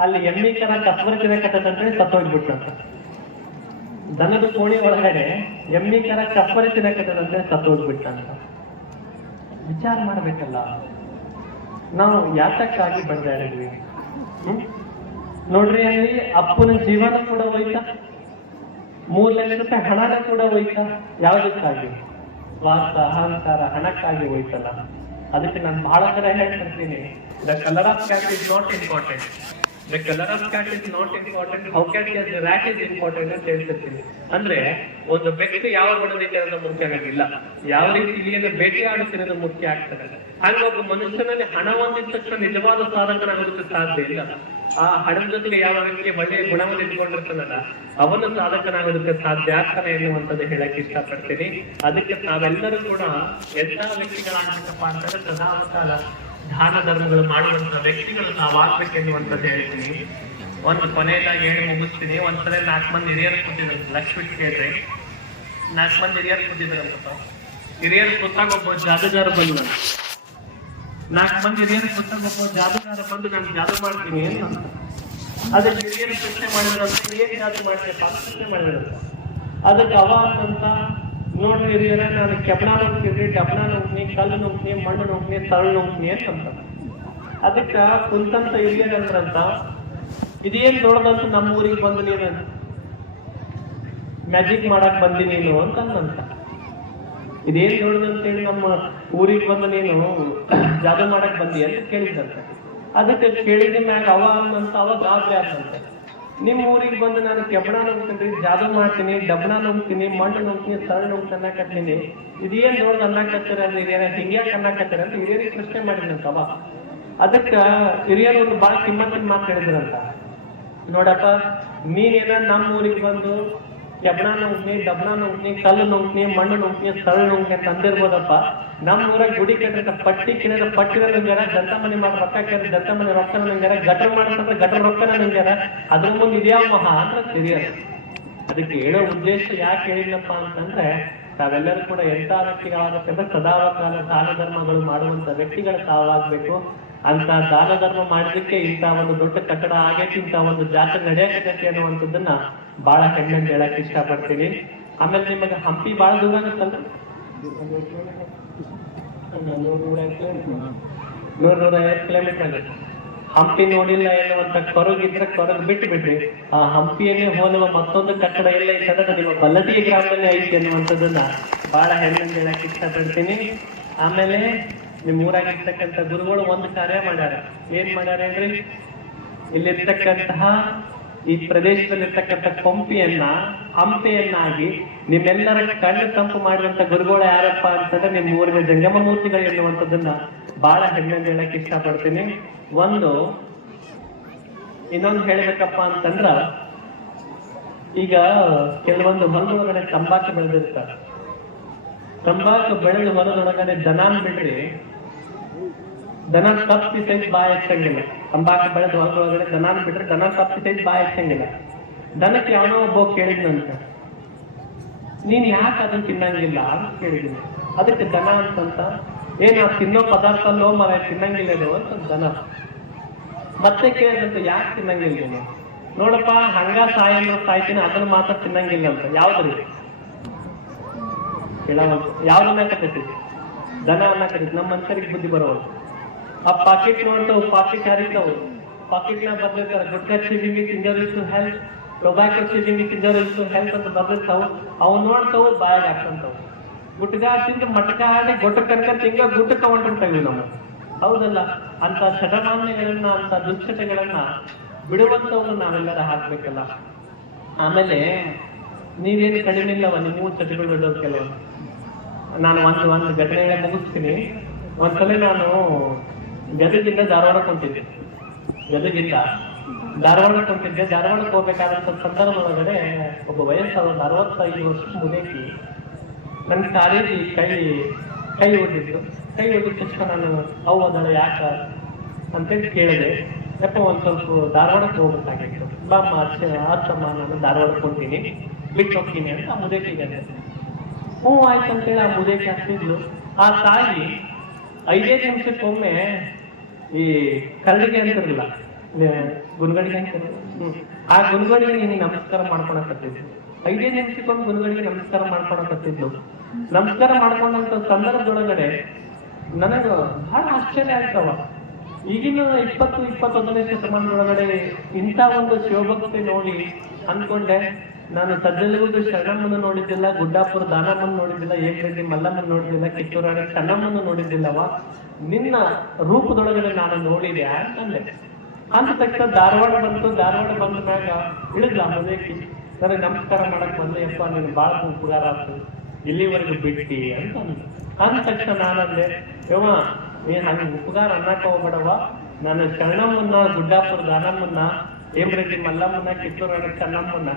ಅಲ್ಲಿ ಎಮ್ಮಿ ಕರ ಕಸ್ಬರ ತಿನ್ನಕತ್ತಂತೇಳಿ ಸತ್ತೋಗ್ಬಿಟ್ಟಂತ. ದನದ ಕೋಣಿ ಒಳಗಡೆ ಎಮ್ಮಿ ಕರ ಕಸ್ಬರ ತಿನ್ನಕತ್ತಂತೇಳಿ ಸತ್ತೋಗ್ಬಿಟ್ಟಂತ. ವಿಚಾರ ಮಾಡ್ಬೇಕಲ್ಲ, ನಾವು ಯಾತಕ್ಕಾಗಿ ಬಡ್ದಾಡಿದ್ವಿ? ನೋಡ್ರಿ, ಅಲ್ಲಿ ಅಪ್ಪನ ಜೀವನ ಕೂಡ ಹೋಯ್ತಾ, 3 ಲಕ್ಷ ರೂಪಾಯಿ ಹಣನ ಕೂಡ ಹೋಯ್ತಾ. ಯಾವ್ದಕ್ಕಾಗಿ? ಸ್ವಾರ್ಥ, ಅಹಂಕಾರ, ಹಣಕ್ಕಾಗಿ ಹೋಯ್ತಲ್ಲ. ಅದಕ್ಕೆ ನಾನು ಬಹಳ ಸಲ ಹೇಳ್ತಿರ್ತೀನಿ, the colour of cat is not important, the colour of cat is not important, how cat is rat is important ಅಂತ ಹೇಳ್ತಿರ್ತೀನಿ. ಅಂದ್ರೆ ಒಂದು ವ್ಯಕ್ತಿ ಯಾವ ಬಡದೈತೆ ಅನ್ನೋದು ಮುಖ್ಯ ಆಗೋದಿಲ್ಲ, ಯಾವ ರೀತಿ ಇಲಿಯನ್ನು ಬೇಟೆ ಆಡುತ್ತಿರೋದು ಮುಖ್ಯ ಆಗ್ತದೆ. ಹಾಗೆ ಒಬ್ಬ ಮನುಷ್ಯನಲ್ಲಿ ಹಣ ಹೊಂದಿದ ತಕ್ಷಣ ನಿಜವಾದ ಸಾಧಕನಾಗೋದಕ್ಕೆ ಸಾಧ್ಯ ಇಲ್ಲ. ಆ ಹಣದ ಜೊತೆಗೆ ಯಾವ ವ್ಯಕ್ತಿ ಒಳ್ಳೆಯ ಗುಣವನ್ನು ಇಟ್ಕೊಂಡಿರ್ತಾನಲ್ಲ, ಅವನು ಸಾಧಕನಾಗೋದಕ್ಕೆ ಸಾಧ್ಯ ಆಗ್ತಾನೆ ಎನ್ನುವಂಥದ್ದು ಹೇಳಕ್ ಇಷ್ಟಪಡ್ತೀನಿ. ಅದಕ್ಕೆ ನಾವೆಲ್ಲರೂ ಕೂಡ ಎಲ್ಲ ವ್ಯಕ್ತಿಗಳಾಗಬೇಕಪ್ಪ ಅಂತಂದ್ರೆ ಸದಾಕಾಲ ದಾನ ಧರ್ಮಗಳು ಮಾಡುವಂತ ವ್ಯಕ್ತಿಗಳು ನಾವಾಗ್ಬೇಕೆನ್ನುವಂಥದ್ದು ಹೇಳ್ತೀನಿ. ಒಂದು ಕೊನೆಯದಾಗಿ ಹೇಳಿ ಮುಗಿಸ್ತೀನಿ. ಒಂದ್ಸಲ 4 ಮಂದಿ ಹಿರಿಯರು ಕೂತಿದ್ರು, ಲಕ್ಷ್ಮಿ ಕೇಳ್ರಿ, 4 ಮಂದಿ ಹಿರಿಯರು ಕೂತಿದ್ರಂತ. ಹಿರಿಯರು ಕೂತಾಗ ಒಬ್ಬ ಜಾದೂಗಾರ ಬಂದ. 4 ಮಂದಿ ಹಿರಿಯರು ಕೂತಾಗ ಒಬ್ಬ ಜಾದೂಗಾರ ಬಂದು ನಾನು ಜಾದೂ ಮಾಡ್ತೀನಿ ಅಂತ. ಅದಕ್ಕೆ ಹಿರಿಯರು ಪ್ರಶ್ನೆ ಮಾಡಿದ್ರಂತ, ಏನ್ ಜಾದೂ ಮಾಡ್ತೀಯಪ್ಪ ಅಂತ ಪ್ರಶ್ನೆ ಮಾಡಿದ್ರಂತ. ಅದಕ್ಕೆ ಅವ ಅಂತ, ನೋಡ್ರಿ ಹಿರಿಯರ, ನಾನು ಕೆಬ್ಬಣ ನುಗ್ತೀನಿ, ಡಬ್ಬಣ ನುಗ್ತೀನಿ, ಕಲ್ಲು ನುಗ್ತೀನಿ, ಮಣ್ಣು ನುಗ್ತೀನಿ, ತರಳು ನುಗ್ತೀನಿ ಅಂತ. ಅದಕ್ಕೆ ಕುಂತಂತ ಹಿರಿಯರಂದ್ರಂತ, ಇದೇನ್ ದೊಡ್ಡದಂತ ನಮ್ಮ ಊರಿಗೆ ಬಂದು ನೀನು ಮ್ಯಾಜಿಕ್ ಮಾಡಕ್ ಬಂದಿ ನೀನು ಅಂತಂದಂತ. ಇದೇನ್ ದೊಡ್ಡದಂತೇಳಿ ನಮ್ಮ ಊರಿಗೆ ಬಂದು ನೀನು ಜಾದೂ ಮಾಡಕ್ ಬಂದಿ ಅಂತ ಕೇಳಿದಂತ. ಅದಕ್ಕೆ ಕೇಳಿದ ಮ್ಯಾಗ ಅವ ಅಂತ ಅವ ಗಾಬರಿ ಆದಂತೆ. ನಿಮ್ ಊರಿಗೆ ಬಂದು ನಾನು ಕೆಬ್ಬಣ ನುಗ್ತೀನಿ, ಜಾದೂ ಮಾಡ್ತೀನಿ, ಡಬ್ಬಣ ನುಗ್ತೀನಿ, ಮಣ್ಣು ನುಗ್ತೀನಿ, ತರಳು ನುಗ್ತಿ ಅನ್ನಕತ್ತೀನಿ, ಇದೇನ್ ದೊಡ್ಡದು ಅನ್ನಕತ್ತೀರ ಅಂದ್ರೆ ಹಿರಿಯರ ಹಿಂಗ್ಯಾಕ್ ಅನ್ನಕತ್ತೀರ ಅಂತ ಹಿರಿಯರಿಗೆ ಪ್ರಶ್ನೆ ಮಾಡಿದ್ರಂತ ಅವ. ಅದಕ್ಕ ಹಿರಿಯರು ಒಂದು ಬಾಳ ಕಿಮ್ಮತ್ತಿನ ಮಾತು ಹೇಳಿದ್ರಂತ, ನೋಡಪ್ಪ, ನೀನೇನ ನಮ್ಮ ಊರಿಗೆ ಬಂದು ಕೆಬ್ಬಣ ನುಗ್ನಿ, ಡಬ್ಬಣ ನುಗ್ನಿ, ಕಲ್ಲು ನುಗ್ನಿ, ಮಣ್ಣು ನುಗ್ನಿ, ತರಳು ನುಗ್ನಿ ಅಂತ ಅಂದಿರ್ಬೋದಪ್ಪ. ನಮ್ಮ ಊರಾಗ ಗುಡಿ ಕಟ್ಟಿರ್ತ ಪಟ್ಟಿ ಕಿಣಿದ ಪಟ್ಟಿನ ನಂಗ್ಯಾರ, ದಂತ ಮನೆ ಮಾಡಿ ರೊಕ್ಕ ಕೇಳಿದ್ರೆ ದಂತ ಮನೆ ರೊಕ್ಕನ ನಂಗ್ಯಾರ, ಗಟರ್ ಮಾಡಂದ್ರೆ ಗಟರ್ ರೊಕ್ಕನ ನಂಗ್ಯಾರ, ಅದ್ರ ಮುಂದೆ ಇದ್ಯಾವ ಮಹಾ ಅಂತ ಹಿರಿಯರು. ಅದಕ್ಕೆ ಹೇಳೋ ಉದ್ದೇಶ ಯಾಕೆ ಹೇಳಿಲ್ಲಪ್ಪ ಅಂತಂದ್ರೆ, ತಾವೆಲ್ಲರೂ ಕೂಡ ಎಂತ ವ್ಯಕ್ತಿಗಳಾಗಬೇಕಂದ್ರೆ ಸದಾಕಾಲ ದಾನ ಧರ್ಮಗಳು ಮಾಡುವಂತ ವ್ಯಕ್ತಿಗಳು ತಾವಾಗ್ಬೇಕು. ಅಂತ ದಾನ ಧರ್ಮ ಮಾಡ್ಲಿಕ್ಕೆ ಇಂಥ ಒಂದು ದೊಡ್ಡ ಕಟ್ಟಡ ಆಗೈತಿ, ಇಂಥ ಒಂದು ಜಾತ್ರೆ ನಡೆಯಕೈತಿ ಅನ್ನುವಂಥದ್ದನ್ನ ಬಹಳ ಹೆಮ್ಮೆಂದು ಹೇಳಕ್ ಇಷ್ಟಪಡ್ತೀನಿ. ಆಮೇಲೆ ನಿಮಗೆ ಹಂಪಿ ಬಹಳ ದೂರ ಆಗುತ್ತಲ್ಲ, 100-150 ಕಿಲೋಮೀಟರ್ ಆಗುತ್ತೆ. ಹಂಪಿ ನೋಡಿಲ್ಲ ಎನ್ನುವಂತ ಕೊರಗಿದ್ರೆ ಕೊರಗ್ ಬಿಟ್ಟು ಬಿಡ್ರಿ. ಆ ಹಂಪಿಯನ್ನೇ ಹೋಲುವ ಮತ್ತೊಂದು ಕಟ್ಟಡ ಇಲ್ಲ ಈ ಕಡೆ ನಿಮ್ಮ ಬಲ್ಲದಿಗೆ ಗ್ರಾಮದಲ್ಲಿ ಐತಿ ಅನ್ನುವಂಥದ್ದನ್ನ ಬಹಳ ಹೆಮ್ಮೆಂದು ಹೇಳಕ್ ಇಷ್ಟಪಡ್ತೀನಿ. ಆಮೇಲೆ ನಿಮ್ ಊರಾಗಿರ್ತಕ್ಕಂಥ ಗುರುಗಳು ಒಂದು ಕಾರ್ಯ ಮಾಡ್ಯಾರ. ಏನ್ ಮಾಡ್ಯಾರ ಅಂದ್ರೆ, ಇಲ್ಲಿರ್ತಕ್ಕಂತಹ ಈ ಪ್ರದೇಶದಲ್ಲಿರ್ತಕ್ಕಂಥ ಕೊಂಪಿಯನ್ನ ಹಂಪೆಯನ್ನಾಗಿ ನಿಮ್ಮೆಲ್ಲರ ಕಣ್ಣು ತಂಪು ಮಾಡಿದಂತ ಗುರುಗಳು ಯಾರಪ್ಪ ಅಂತಂದ್ರೆ ನಿಮ್ಮ ಊರಿನ ಜಂಗಮ ಮೂರ್ತಿಗಳು ಎನ್ನುವಂಥದ್ದನ್ನ ಬಹಳ ಹೆಮ್ಮೆಂದು ಹೇಳಕ್ ಇಷ್ಟಪಡ್ತೀನಿ. ಇನ್ನೊಂದು ಹೇಳ್ಬೇಕಪ್ಪ ಅಂತಂದ್ರ, ಈಗ ಕೆಲವೊಂದು ಹೊಲದೊಳಗಡೆ ತಂಬಾಕು ಬೆಳೆದಿರ್ತಾರೆ. ತಂಬಾಕು ಬೆಳೆದ ಹೊಲದೊಳಗಡೆ ದನಾನ್ ಬಿಡ್ರಿ, ದನ ತಪ್ಪಿ ಸೈಜ್ ಬಾಯಿ ಹಚ್ಚಂಗಿಲ್ಲ. ತಂಬಾಕು ಬೆಳೆದ ಹೊಲದೊಳಗಡೆ ದನಾನ್ ಬಿಟ್ರೆ ದನ ತಪ್ಪಿ ಸೈಜ್ ಬಾಯಿ ಹಚ್ಚಂಗಿಲ್ಲ. ದನಕ್ಕೆ ಯಾವನೋ ಒಬ್ಬ ಕೇಳಿದ್ನಂತ, ನೀನ್ ಯಾಕೆ ಅದನ್ನ ತಿನ್ನಂಗಿಲ್ಲ ಅಂತ ಕೇಳಿದೀನಿ. ಅದಕ್ಕೆ ದನ ಅಂತಂತ, ಏನ್ ಆ ತಿನ್ನೋ ಪದಾರ್ಥ ಅಲ್ಲೋ ಮರ ತಿನ್ನಂಗಿಲ್ಲ ಇದು ಅಂತ ದನ. ಮತ್ತೆ ಕೇಳಿದಂತ, ಯಾಕೆ ತಿನ್ನಂಗಿಲ್ಲ ನೀನು? ನೋಡಪ್ಪ, ಹಂಗ ಸಾಯ್ತೀನಿ, ಅದನ್ನ ಮಾತ್ರ ತಿನ್ನಂಗಿಲ್ಲ ಅಂತ. ಯಾವ್ದ್ರಿ ಯಾವ್ದು ಅನ್ನಕತ್ತೈತಿ? ದನ ಅನ್ನಕತ್ತೈತಿ. ನಮ್ಮ ಮನುಷ್ಯರಿಗೆ ಬುದ್ಧಿ ಬರೋದು. ಆ ಪಾಕೆಟ್ ನೋಡ್ತಾವ್, ಪಾಕೆಟ್ ಹರಿತಾವ್, ಪಾಕೆಟ್ ನ ಬರ್ದಿರ್ತಾರ, gutka chewing injurious is to health, tobacco chewing injurious is to health ಅಂತ ಬರ್ದಿರ್ತಾವ್. ಅವ್ ನೋಡ್ತಾವ್, ಬಾಯಾಗ ಹಾಕಂತಾವ್. ಗುಟ್ಕಾ ತಿಂದು ಮಟಕ ಆಡಿ ಗೊಟ್ಟ ಕನ್ಕ ತಿಂಗ ಗುಟ್ಟಕ್ಕ ಹೊಂಟಿರ್ತಾವಿ ನಾವು. ಹೌದಲ್ಲ? ಅಂತ ಚಟಮಾನ್ಯಗಳನ್ನ, ಅಂತ ದುಶ್ಚಟಗಳನ್ನ ಬಿಡುವಂತವ್ರು ನಾವೆಲ್ಲರ ಹಾಕ್ಬೇಕಲ್ಲ. ಆಮೇಲೆ ನೀವೇನು ಕಡಿಮೆ ಇಲ್ಲವ, ನೀವು ಚಟಗಳು ಬಿಡೋದು ಕೆಲವು. ನಾನು ಒಂದು ಘಟನೆ ಮುಗಿಸ್ತೀನಿ. ಒಂದ್ಸಲ ನಾನು ಗದಗಿಂದ ಧಾರವಾಡಕ್ಕೆ ಹೊಂಟಿದ್ದೆ. ಧಾರವಾಡಕ್ಕೆ ಹೋಗ್ಬೇಕಾದಂತ ಸಂದರ್ಭದೊಳಗಡೆ ಒಬ್ಬ ವಯಸ್ಸಾದ 65 ವರ್ಷ ಮುದೇಕಿ ನನ್ನ ಕಾಲೇಜಿ ಕೈ ಓದಿದ್ದು. ಕೈ ಓದಿದ ತಕ್ಷಣ ನಾನು ಅದಳ ಯಾಕ ಅಂತೇಳಿ ಕೇಳಿದೆ. ಯಪ್ಪ ಒಂದ್ ಸ್ವಲ್ಪ ಧಾರವಾಡಕ್ಕೆ ಹೋಗ್ಬೇಕಾಗಿತ್ತು. ಬಾಮ್ಮ ಅಚ್ಚಮ್ಮ, ನಾನು ಧಾರವಾಡಕ್ಕೆ ಹೊಂಟೀನಿ, ಬಿಟ್ಟು ಹೋಗ್ತೀನಿ ಅಂತ ಆ ಮುದೇಕಿಗೆ ಅಂದೆ. ಹ್ಞೂ ಆಯ್ತು ಅಂತೇಳಿ ಆ ಮುದೇಕಿ ಹಾಕ್ತಿದ್ಲು. ಆ ತಾಯಿ 5 ನಿಮಿಷಕ್ಕೊಮ್ಮೆ ಈ ಕರಡಿಗೆ ಅಂತಿರಲಿಲ್ಲ, ಗುನ್ಗಡಿಗೆ ಅಂತಿರಲಿಲ್ಲ, ಆ ಗುನ್ಗಡಿಗೆ ಹಿಂಗೆ ನಮಸ್ಕಾರ ಮಾಡ್ಕೊಳಕತ್ತಿದ್ಲು. 5 ನಿಮಿಷಕ್ಕೊಮ್ಮೆ ಗುನ್ಗಡಿಗೆ ನಮಸ್ಕಾರ ಮಾಡ್ಕೊಳಕತ್ತಿದ್ಲು. ನಮಸ್ಕಾರ ಮಾಡ್ಕೊಂಡಂತ ಸಂದರ್ಭದೊಳಗಡೆ ನನಗ ಬಹಳ ಆಶ್ಚರ್ಯ ಆಗ್ತಾವ. ಈಗಿನ 20-21ನೇ ಶತಮಾನದೊಳಗಡೆ ಇಂಥ ಒಂದು ಶಿವಭಕ್ತಿ ನೋಡಿ ಅನ್ಕೊಂಡೆ. ನಾನು ಸಜ್ಜಲಗೂಡು ಶರಣಮ್ಮನ ನೋಡಿದ್ದಿಲ್ಲ, ಗುಡ್ಡಾಪುರ ದಾನಮ್ಮನ ನೋಡಿದ್ದಿಲ್ಲ, ಏಕರೆಡ್ಡಿ ಮಲ್ಲಮ್ಮನ ನೋಡಿದ್ದಿಲ್ಲ, ಕಿತ್ತೂರಾಣಿ ಚೆನ್ನಮ್ಮನ ನೋಡಿದ್ದಿಲ್ಲವ, ನಿನ್ನ ರೂಪದೊಳಗಡೆ ನಾನು ನೋಡಿದೆ ಅಂತಂದೆ. ಅಂದ ತಕ್ಷಣ ಧಾರವಾಡ ಬಂತು. ಧಾರವಾಡ ಬಂದ ಮ್ಯಾಗ ಇಳಿದ್ಲ ಮುದೇಕಿ. ನನಗೆ ನಮಸ್ಕಾರ ಮಾಡಕ್ ಬಂದೆ. ಯಪ್ಪ ನೀನು ಬಾಳ ಉಪಕಾರ ಆಯ್ತು, ಇಲ್ಲಿವರೆಗೂ ಬಿಟ್ಟಿ ಅಂತ ಅಂದ. ಅಂದ ತಕ್ಷಣ ನಾನಂದೆ, ಯವ್ವ ನೀನ್ ಹಂಗ ಉಪಕಾರ ಅನ್ನಕ ಹೋಗ್ಬೇಡವ, ನಾನು ಶರಣಮ್ಮನ್ನ, ಗುಡ್ಡಾಪುರ ದಾನಮ್ಮನ್ನ, ಹೇಮರೆಡ್ಡಿ ಮಲ್ಲಮ್ಮನ್ನ, ಕಿತ್ತೂರಾಣಿ ಚೆನ್ನಮ್ಮನ್ನ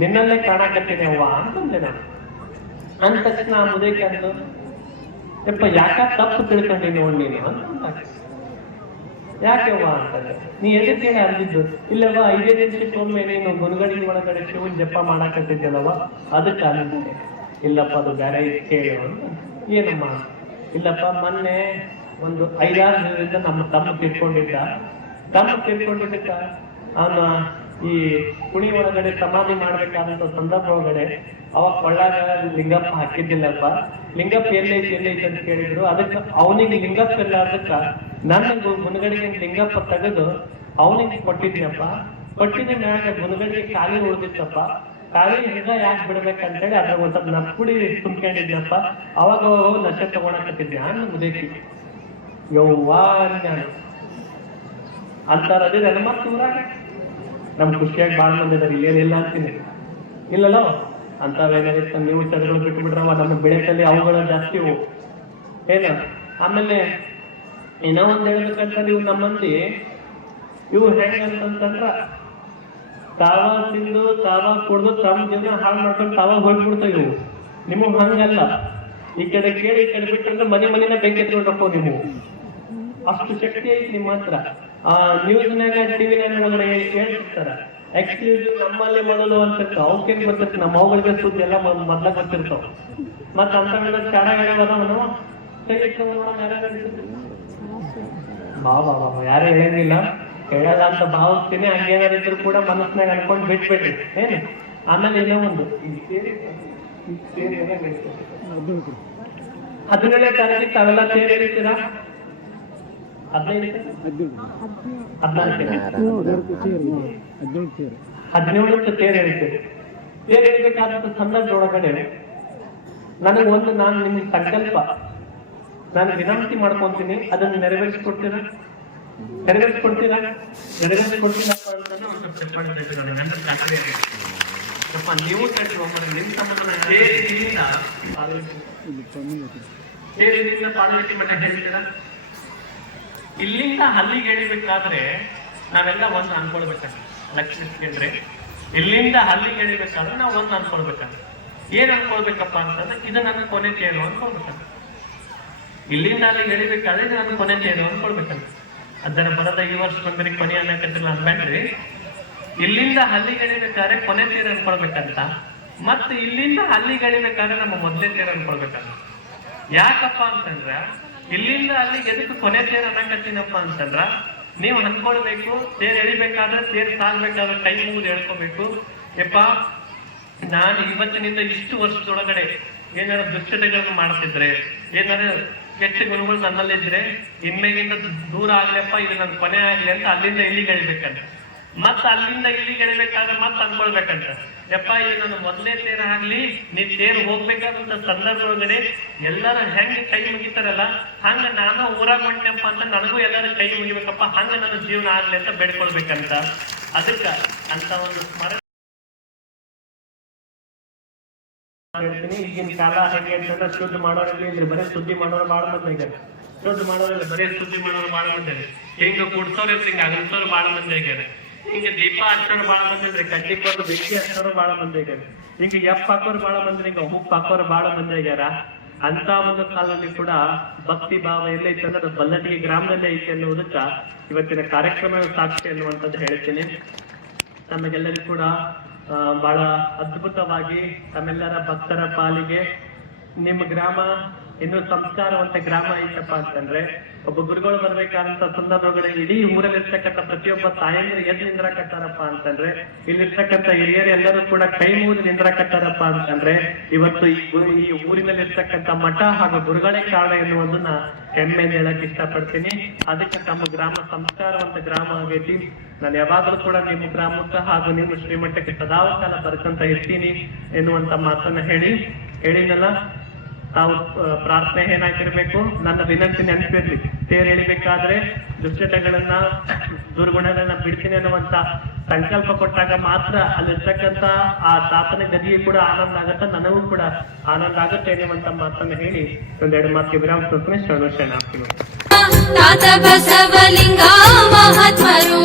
ನಿನ್ನಲ್ಲೇ ಕಾಣಕತ್ತೀನಿ ಅವ್ವ ಅಂತಂದೆ ನಾನು. ಅಂದ ತಕ್ಷಣ ಆ ಮುದೇಕಿ ಅಂದು, ಯಪ್ಪ ಯಾಕ ತಪ್ಪು ತಿಳ್ಕೊಂಡಿ ನೋಡಿ ನೀನು ಅಂತ. ಯಾಕೆವ್ವ ಅಂತಂದೆ. ನೀ ಎದಕ್ಕೆ ಅರ್ಜಿದ್ದು? ಇಲ್ಲವ 5 ನಿಮಿಷಕ್ಕೊಮ್ಮೆ ನೀನು ಗುನುಗಡಿಗೆ ಒಳಗಡೆ ಶಿವನ್ ಜಪ ಮಾಡಾಕತ್ತಿದ್ದಲ್ಲವ, ಅದಕ್ಕೆ ಅನಿಸಿದೆ. ಇಲ್ಲಪ್ಪ ಅದು ಬೇರೆ ಕೇಳು ಅಂತ. ಏನಮ್ಮ? ಇಲ್ಲಪ್ಪ ಮೊನ್ನೆ ಒಂದು 5-6 ದಿನದಿಂದ ನಮ್ಮ ತಮ್ಮ ತೀರ್ಕೊಂಡಿದ್ದಕ್ಕ ಅವನ ಈ ಕುಣಿ ಒಳಗಡೆ ಸಮಾಧಿ ಮಾಡ್ಬೇಕಾದಂತ ಸಂದರ್ಭ ಒಳಗಡೆ ಅವಾಗ ಕೊಳ್ಳಾಗ ಲಿಂಗಪ್ಪ ಹಾಕಿದ್ದಿಲ್ಲಪ್ಪ. ಲಿಂಗಪ್ಪ ಎಲ್ಲೈತಿ ಅಂತ ಕೇಳಿದ್ರು. ಅದಕ್ಕೆ ಅವನಿಗೆ ಲಿಂಗಪ್ಪ ಇಲ್ಲ, ಅದಕ್ಕ ನನ್ನ ಗುಣಗಡಿಗೆ ಲಿಂಗಪ್ಪ ತೆಗೆದು ಅವನಿಗೆ ಕೊಟ್ಟಿದ್ನಪ್ಪ. ಕೊಟ್ಟಿದ್ದ ಮ್ಯಾಗ ಗುಣಗಡಿಗೆ ಖಾಲಿ ಉಳಿದಿತ್ತಪ್ಪ. ಖಾಲಿ ಈಗ ಯಾಕೆ ಬಿಡ್ಬೇಕಂತೇಳಿ ಅದ್ರ ಒಂದ್ ಸ್ವಲ್ಪ ನರ್ಪುಡಿ ತುಂಬ್ಕೊಂಡಿದ್ನಪ್ಪ. ಅವಾಗ ನಶೆ ತಗೊಳಕತ್ತಿದ್ದೆ ಅನ್ನ ಮುದೇಕಿ. ಯವ್ವಾ ನಾನು ಅಂತಾರದಿಲ್ಲ ಮತ್ತೆ ಊರಾಗ ನಮ್ ಖುಷಿಯಾಗಿ ಬಾಳ್ ಬಂದಿದ್ದಾರೆ. ಏನಿಲ್ಲ ಅಂತೀನಿ, ಇಲ್ಲಲ್ಲ ಅಂತವೇನಿರುತ್ತೆ ನೀವು ಚದಗಳು ಬಿಟ್ಟು ಬಿಡ್ರವ. ನಮ್ಮ ಬೆಳೆತಲ್ಲಿ ಅವುಗಳ ಜಾಸ್ತಿ ಏನ. ಆಮೇಲೆ ಏನೋ ಒಂದ್ ಹೇಳ್ಬೇಕಂತ ಇವು ನಮ್ಮಂದಿ ಇವು ಹೆಂಗಂತಂದ್ರ ತಾವ ತಿಂದು ತಾವ ಕುಡ್ದು ತಮ್ಮ ಜೀವನ ಹಾಳು ಮಾಡ್ಕೊಂಡು ತಾವ ಹೋಗ್ಬಿಡ್ತಾವ ಇವು. ನಿಮಗ್ ಹಂಗಲ್ಲ. ಈ ಕಡೆ ಕೇಳಿ ಈ ಕಡೆ ಬಿಟ್ಟಂದ್ರೆ ಮನಿನ ಬೆಂಕಿ ಎತ್ಕೊಂಡಪ್ಪ ನೀವು. ಅಷ್ಟು ಶಕ್ತಿ ಐತಿ ನಿಮ್ಮ ಹತ್ರ. ನ್ಯೂಸ್ನಾಗ ಟಿವಿನಾಗ ಒಳಗಡೆ ಹೇಳ್ತಿರ್ತಾರ ಎಕ್ಸ್ಕ್ಲೂಸಿವ್ ನಮ್ಮಲ್ಲಿ ಮೊದಲು ಅಂತಿರ್ತಾವ. ಅವಕ್ಕೇನ್ ಗೊತ್ತಿರ್ತ, ನಮ್ಮ ಅವುಗಳಿಗೆ ಸುದ್ದಿ ಎಲ್ಲ ಮೊದ್ಲ ಗೊತ್ತಿರ್ತಾವ. ಮತ್ತ ಅಂತ ಚಾಡ ಹೇಳೋದವನು ಬಾಬಾ ಯಾರು ಹೇಳಂಗಿಲ್ಲ, ಹೇಳಲ್ಲ ಅಂತ ಭಾವಿಸ್ತೀನಿ. ಹಂಗೇನಾರಿದ್ರು ಕೂಡ ಮನಸ್ಸಿನಾಗ ಅನ್ಕೊಂಡ್ ಬಿಟ್ಬಿಡ್ರಿ ಏನು. ಆಮೇಲೆ ಏನೋ ಒಂದು 17ನೇ ತಾರೀಕಿಗೆ ತಾವೆಲ್ಲ ಸೇರಿ ಹೇಳ್ತೀರಾ? 17ಕ್ಕೆ ತೇರ್ ಹೇಳ್ತೀರಿ. ತೇರ್ ಹೇಳ್ಬೇಕಾದಂತ ಸಂದರ್ಭದೊಳಗಡೆ ನನಗೊಂದು ನಾನು ನಿಮ್ಗೆ ಸಂಕಲ್ಪ, ನಾನು ವಿನಂತಿ ಮಾಡ್ಕೊಂತೀನಿ. ಅದನ್ನು ನೆರವೇರಿಸ್ಕೊಡ್ತೀರಾ? ನೆರವೇರಿಸ್ಕೊಡ್ತೀರಪ್ಪ ಅಂತಂದ್ರೆ ಒಂದು ಸ್ಟೆಪ್ ಮಾಡಿದ್ರೆ ನನಗೆ ನೀವು ಕಟ್ಟಿ ಒಬ್ಬರು ನಿಮ್ ಸಂಬಂಧ ಪಾರ್ವತಿ ಮಠ ಹೇಳ್ತೀರಾ? ಇಲ್ಲಿಂದ ಹಲ್ಲಿಗೆ ಎಳಿಬೇಕಾದ್ರೆ ನಾವೆಲ್ಲ ಒಂದು ಅನ್ಕೊಳ್ಬೇಕಂತ ಲಕ್ಷ್ಮೀ, ಇಲ್ಲಿಂದ ಹಲ್ಲಿಗೆ ಎಳಿಬೇಕಾದ್ರೆ ನಾವು ಒಂದು ಅನ್ಕೊಳ್ಬೇಕಂತ. ಏನ್ ಅನ್ಕೊಳ್ಬೇಕಪ್ಪ ಅಂತಂದ್ರೆ ಇದು ನನ್ನ ಕೊನೆ ಚೇನು ಅನ್ಕೊಳ್ಬೇಕಂತ. ಇಲ್ಲಿಂದ ಅಲ್ಲಿಗೆ ಎಳಿಬೇಕಾದ್ರೆ ಇದು ನನ್ನ ಕೊನೆ ಚೇನು ಅನ್ಕೊಳ್ಬೇಕಂತ. ಅದರ ಬರದ ಈ ವರ್ಷ ಬಂದ್ರಿ ಕೊನೆ ಅನ್ನಕತ್ತಿಲ್ಲ ಅನ್ಬೇಡ್ರಿ. ಇಲ್ಲಿಂದ ಹಲ್ಲಿಗೆ ಎಳಿಬೇಕಾದ್ರೆ ಕೊನೆ ತೇರು ಅನ್ಕೊಳ್ಬೇಕಂತ. ಮತ್ತೆ ಇಲ್ಲಿಂದ ಹಲ್ಲಿಗೆ ಎಳಿಬೇಕಾದ್ರೆ ನಮ್ಮ ಮೊದಲೇ ತೇರು ಅನ್ಕೊಳ್ಬೇಕಂತ. ಯಾಕಪ್ಪ ಅಂತಂದ್ರ ಇಲ್ಲಿಂದ ಅಲ್ಲಿಗೆ ಎದಕ್ಕೆ ಕೊನೆ ತೇರು ಅನ್ನಕತ್ತೀನಪ್ಪ ಅಂತಂದ್ರ ನೀವು ಅನ್ಕೊಳ್ಬೇಕು, ತೇರು ಎಳಿಬೇಕಾದ್ರೆ ತೇರು ಸಾಗ್ಬೇಕಾದ್ರೆ ಕೈ ಮುಗಿದು ಹೇಳ್ಕೋಬೇಕು. ಯಪ್ಪ ನಾನು ಇವತ್ತಿನಿಂದ ಇಷ್ಟು ವರ್ಷದೊಳಗಡೆ ಏನಾರ ದುಶ್ಚಟಗಳನ್ನು ಮಾಡ್ತಿದ್ರೆ, ಏನಾರ ಕೆಟ್ಟ ಗುಣಗಳು ನನ್ನಲ್ಲಿದ್ರೆ ಇನ್ಮೇಲಿಂದ ದೂರ ಆಗ್ಲಪ್ಪ, ಇದು ನನ್ನ ಕೊನೆ ಆಗ್ಲಿ ಅಂತ ಅಲ್ಲಿಂದ ಇಲ್ಲಿಗೆ ಎಳಿಬೇಕಂತ. ಮತ್ತ ಅಲ್ಲಿಂದ ಇಲ್ಲಿಗೆ ಎಳಿಬೇಕಾದ್ರೆ ಮತ್ತ ಅನ್ಕೊಳ್ಬೇಕಂತ, ಯಪ್ಪ ಇದು ನನ್ನ ಮೊದಲೇ ತೇರ ಆಗ್ಲಿ, ನೀ ತೇರು ಹೋಗ್ಬೇಕಾದಂತ ಸಂದರ್ಭದೊಳಗಡೆ ಎಲ್ಲರೂ ಹೆಂಗೆ ಕೈ ಮುಗಿತಾರಲ್ಲ ಹಂಗ ನಾನು ಊರಾಗ ಹೊಂಟೆಪ್ಪ ಅಂತ ನನಗೂ ಎಲ್ಲರೂ ಕೈ ಮುಗಿಬೇಕಪ್ಪ, ಹಂಗ ನನ್ನ ಜೀವನ ಆಗ್ಲಿ ಅಂತ ಬೇಡ್ಕೊಳ್ಬೇಕಂತ. ಅದಕ್ಕ ಅಂತ ಒಂದು ಸ್ಮರಣೆ ಹೇಳ್ತೀನಿ. ಈಗಿನ ಕಾಲ ಹೆಂಗೆ ಅಂತಂದ್ರೆ ಶುದ್ಧ ಮಾಡೋರಲ್ಲಿ ಇಲ್ರಿ, ಬರೀ ಸುದ್ದಿ ಮಾಡೋರು ಬಾಳ ಮಂದಿ ಆಗ್ಯಾರ. ಶುದ್ಧ ಮಾಡೋರಿಲ್ಲ, ಬರೀ ಸುದ್ದಿ ಮಾಡೋರು ಬಾಳ ಮಂದಿ ಆಗ್ಯಾರ. ಹಿಂಗ ಕುಡ್ಸೋರು ಹಿಂಗ ಅಗಲ್ಸೋರು ಬಾಳ ಮಂದಿ ಆಗ್ಯಾರ. ಹಿಂಗ ದೀಪ ಹಚ್ಚೋರು ಬಾಳ ಮಂದಿ ಇದ್ರಿ, ಕಡ್ಡಿ ಕೊಟ್ಟು ಬೆಂಕಿ ಹಚ್ಚೋರು ಬಾಳ ಮಂದಿ ಆಗ್ಯಾರ. ಹಿಂಗ ಎಪ್ಪ ಹಾಕೋರು ಬಾಳ ಮಂದಿ, ಹಿಂಗ ಉಪ್ಪು ಹಾಕೋರು ಬಾಳ ಮಂದಿ ಆಗ್ಯಾರ. ಅಂತ ಒಂದು ಕಾಲದಲ್ಲಿ ಕೂಡ ಭಕ್ತಿ ಭಾವ ಎಲ್ಲ ಐತೆ ಅಂದ್ರೆ ಬಲ್ಲಟಿಗೆ ಗ್ರಾಮದಲ್ಲೇ ಐತೆ ಅನ್ನುವುದಕ್ಕ ಇವತ್ತಿನ ಕಾರ್ಯಕ್ರಮ ಸಾಕ್ಷಿ ಅನ್ನುವಂಥದ್ದು ಹೇಳ್ತೀನಿ. ನಮಗೆಲ್ಲರಿಗೂ ಕೂಡ ಬಹಳ ಅದ್ಭುತವಾಗಿ ತಮ್ಮೆಲ್ಲರ ಭಕ್ತರ ಪಾಲಿಗೆ ನಿಮ್ಮ ಗ್ರಾಮ ಇನ್ನು ಸಂಸ್ಕಾರವಂತ ಗ್ರಾಮ ಐತಪ್ಪ ಅಂತಂದ್ರೆ ಒಬ್ಬ ಗುರುಗಳು ಬರ್ಬೇಕಾದಂತ ಸಂದರ್ಭಗಳು ಇಡೀ ಊರಲ್ಲಿರ್ತಕ್ಕಂಥ ಪ್ರತಿಯೊಬ್ಬ ತಾಯಂದ್ರು ಎದ್ದು ನಿಂದ್ರಾಕತ್ತಾರಪ್ಪ ಅಂತಂದ್ರೆ ಇಲ್ಲಿರ್ತಕ್ಕಂಥ ಹಿರಿಯರು ಎಲ್ಲರೂ ಕೂಡ ಕೈ ಮುಗಿದು ನಿಂದ್ರಾಕತ್ತಾರಪ್ಪ ಅಂತಂದ್ರೆ ಇವತ್ತು ಈ ಊರಿನಲ್ಲಿರ್ತಕ್ಕಂಥ ಮಠ ಹಾಗೂ ಗುರುಗಳೇ ಕಾರಣ ಎನ್ನುವುದನ್ನ ಹೆಮ್ಮೆಯಿಂದ ಹೇಳಕ್ ಇಷ್ಟಪಡ್ತೀನಿ. ಅದಕ್ಕೆ ತಮ್ಮ ಗ್ರಾಮ ಸಂಸ್ಕಾರವಂತ ಗ್ರಾಮ ಆಗೈತಿ. ನಾನು ಯಾವಾಗಲೂ ಕೂಡ ನಿಮ್ಮ ಗ್ರಾಮಕ್ಕೆ ಹಾಗೂ ನಿಮ್ಮ ಶ್ರೀಮಠಕ್ಕೆ ಸದಾಕಾಲ ಬರ್ಕಂತ ಇರ್ತೀನಿ ಎನ್ನುವಂತ ಮಾತನ್ನ ಹೇಳಿನಲ್ಲ. ತಾವು ಪ್ರಾರ್ಥನೆ ಏನಾಗಿರ್ಬೇಕು, ನನ್ನ ವಿನಂತಿ ನೆನಪಿರ್ಲಿ. ತೇರು ಎಳಿಬೇಕಾದ್ರೆ ದುಶ್ಚಟಗಳನ್ನ ದುರ್ಗುಣಗಳನ್ನ ಬಿಡ್ತೀನಿ ಅನ್ನುವಂತ ಸಂಕಲ್ಪ ಕೊಟ್ಟಾಗ ಮಾತ್ರ ಅಲ್ಲಿರ್ತಕ್ಕಂಥ ಆ ತಾತನ ಗದಿಯೂ ಕೂಡ ಆನಂದ ಆಗತ್ತ, ನನಗೂ ಕೂಡ ಆನಂದ ಆಗುತ್ತೆ ಎನ್ನುವಂತ ಮಾತನ್ನ ಹೇಳಿ ಒಂದೆರಡು ಮಾತಿಗೆ ವಿರಾಮ ಕೊಡ್ತೀನಿ. ಶರಣ ತಾತ ಬಸವಲಿಂಗ ಮಹಾತ್ಮರು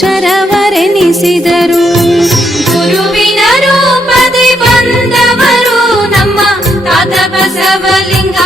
ಶರವರೆನಿಸಿದರು. ಗುರುವಿನ ರೂಪದಿ ಬಂದವರು ನಮ್ಮ ತಾತ ಬಸವಲಿಂಗ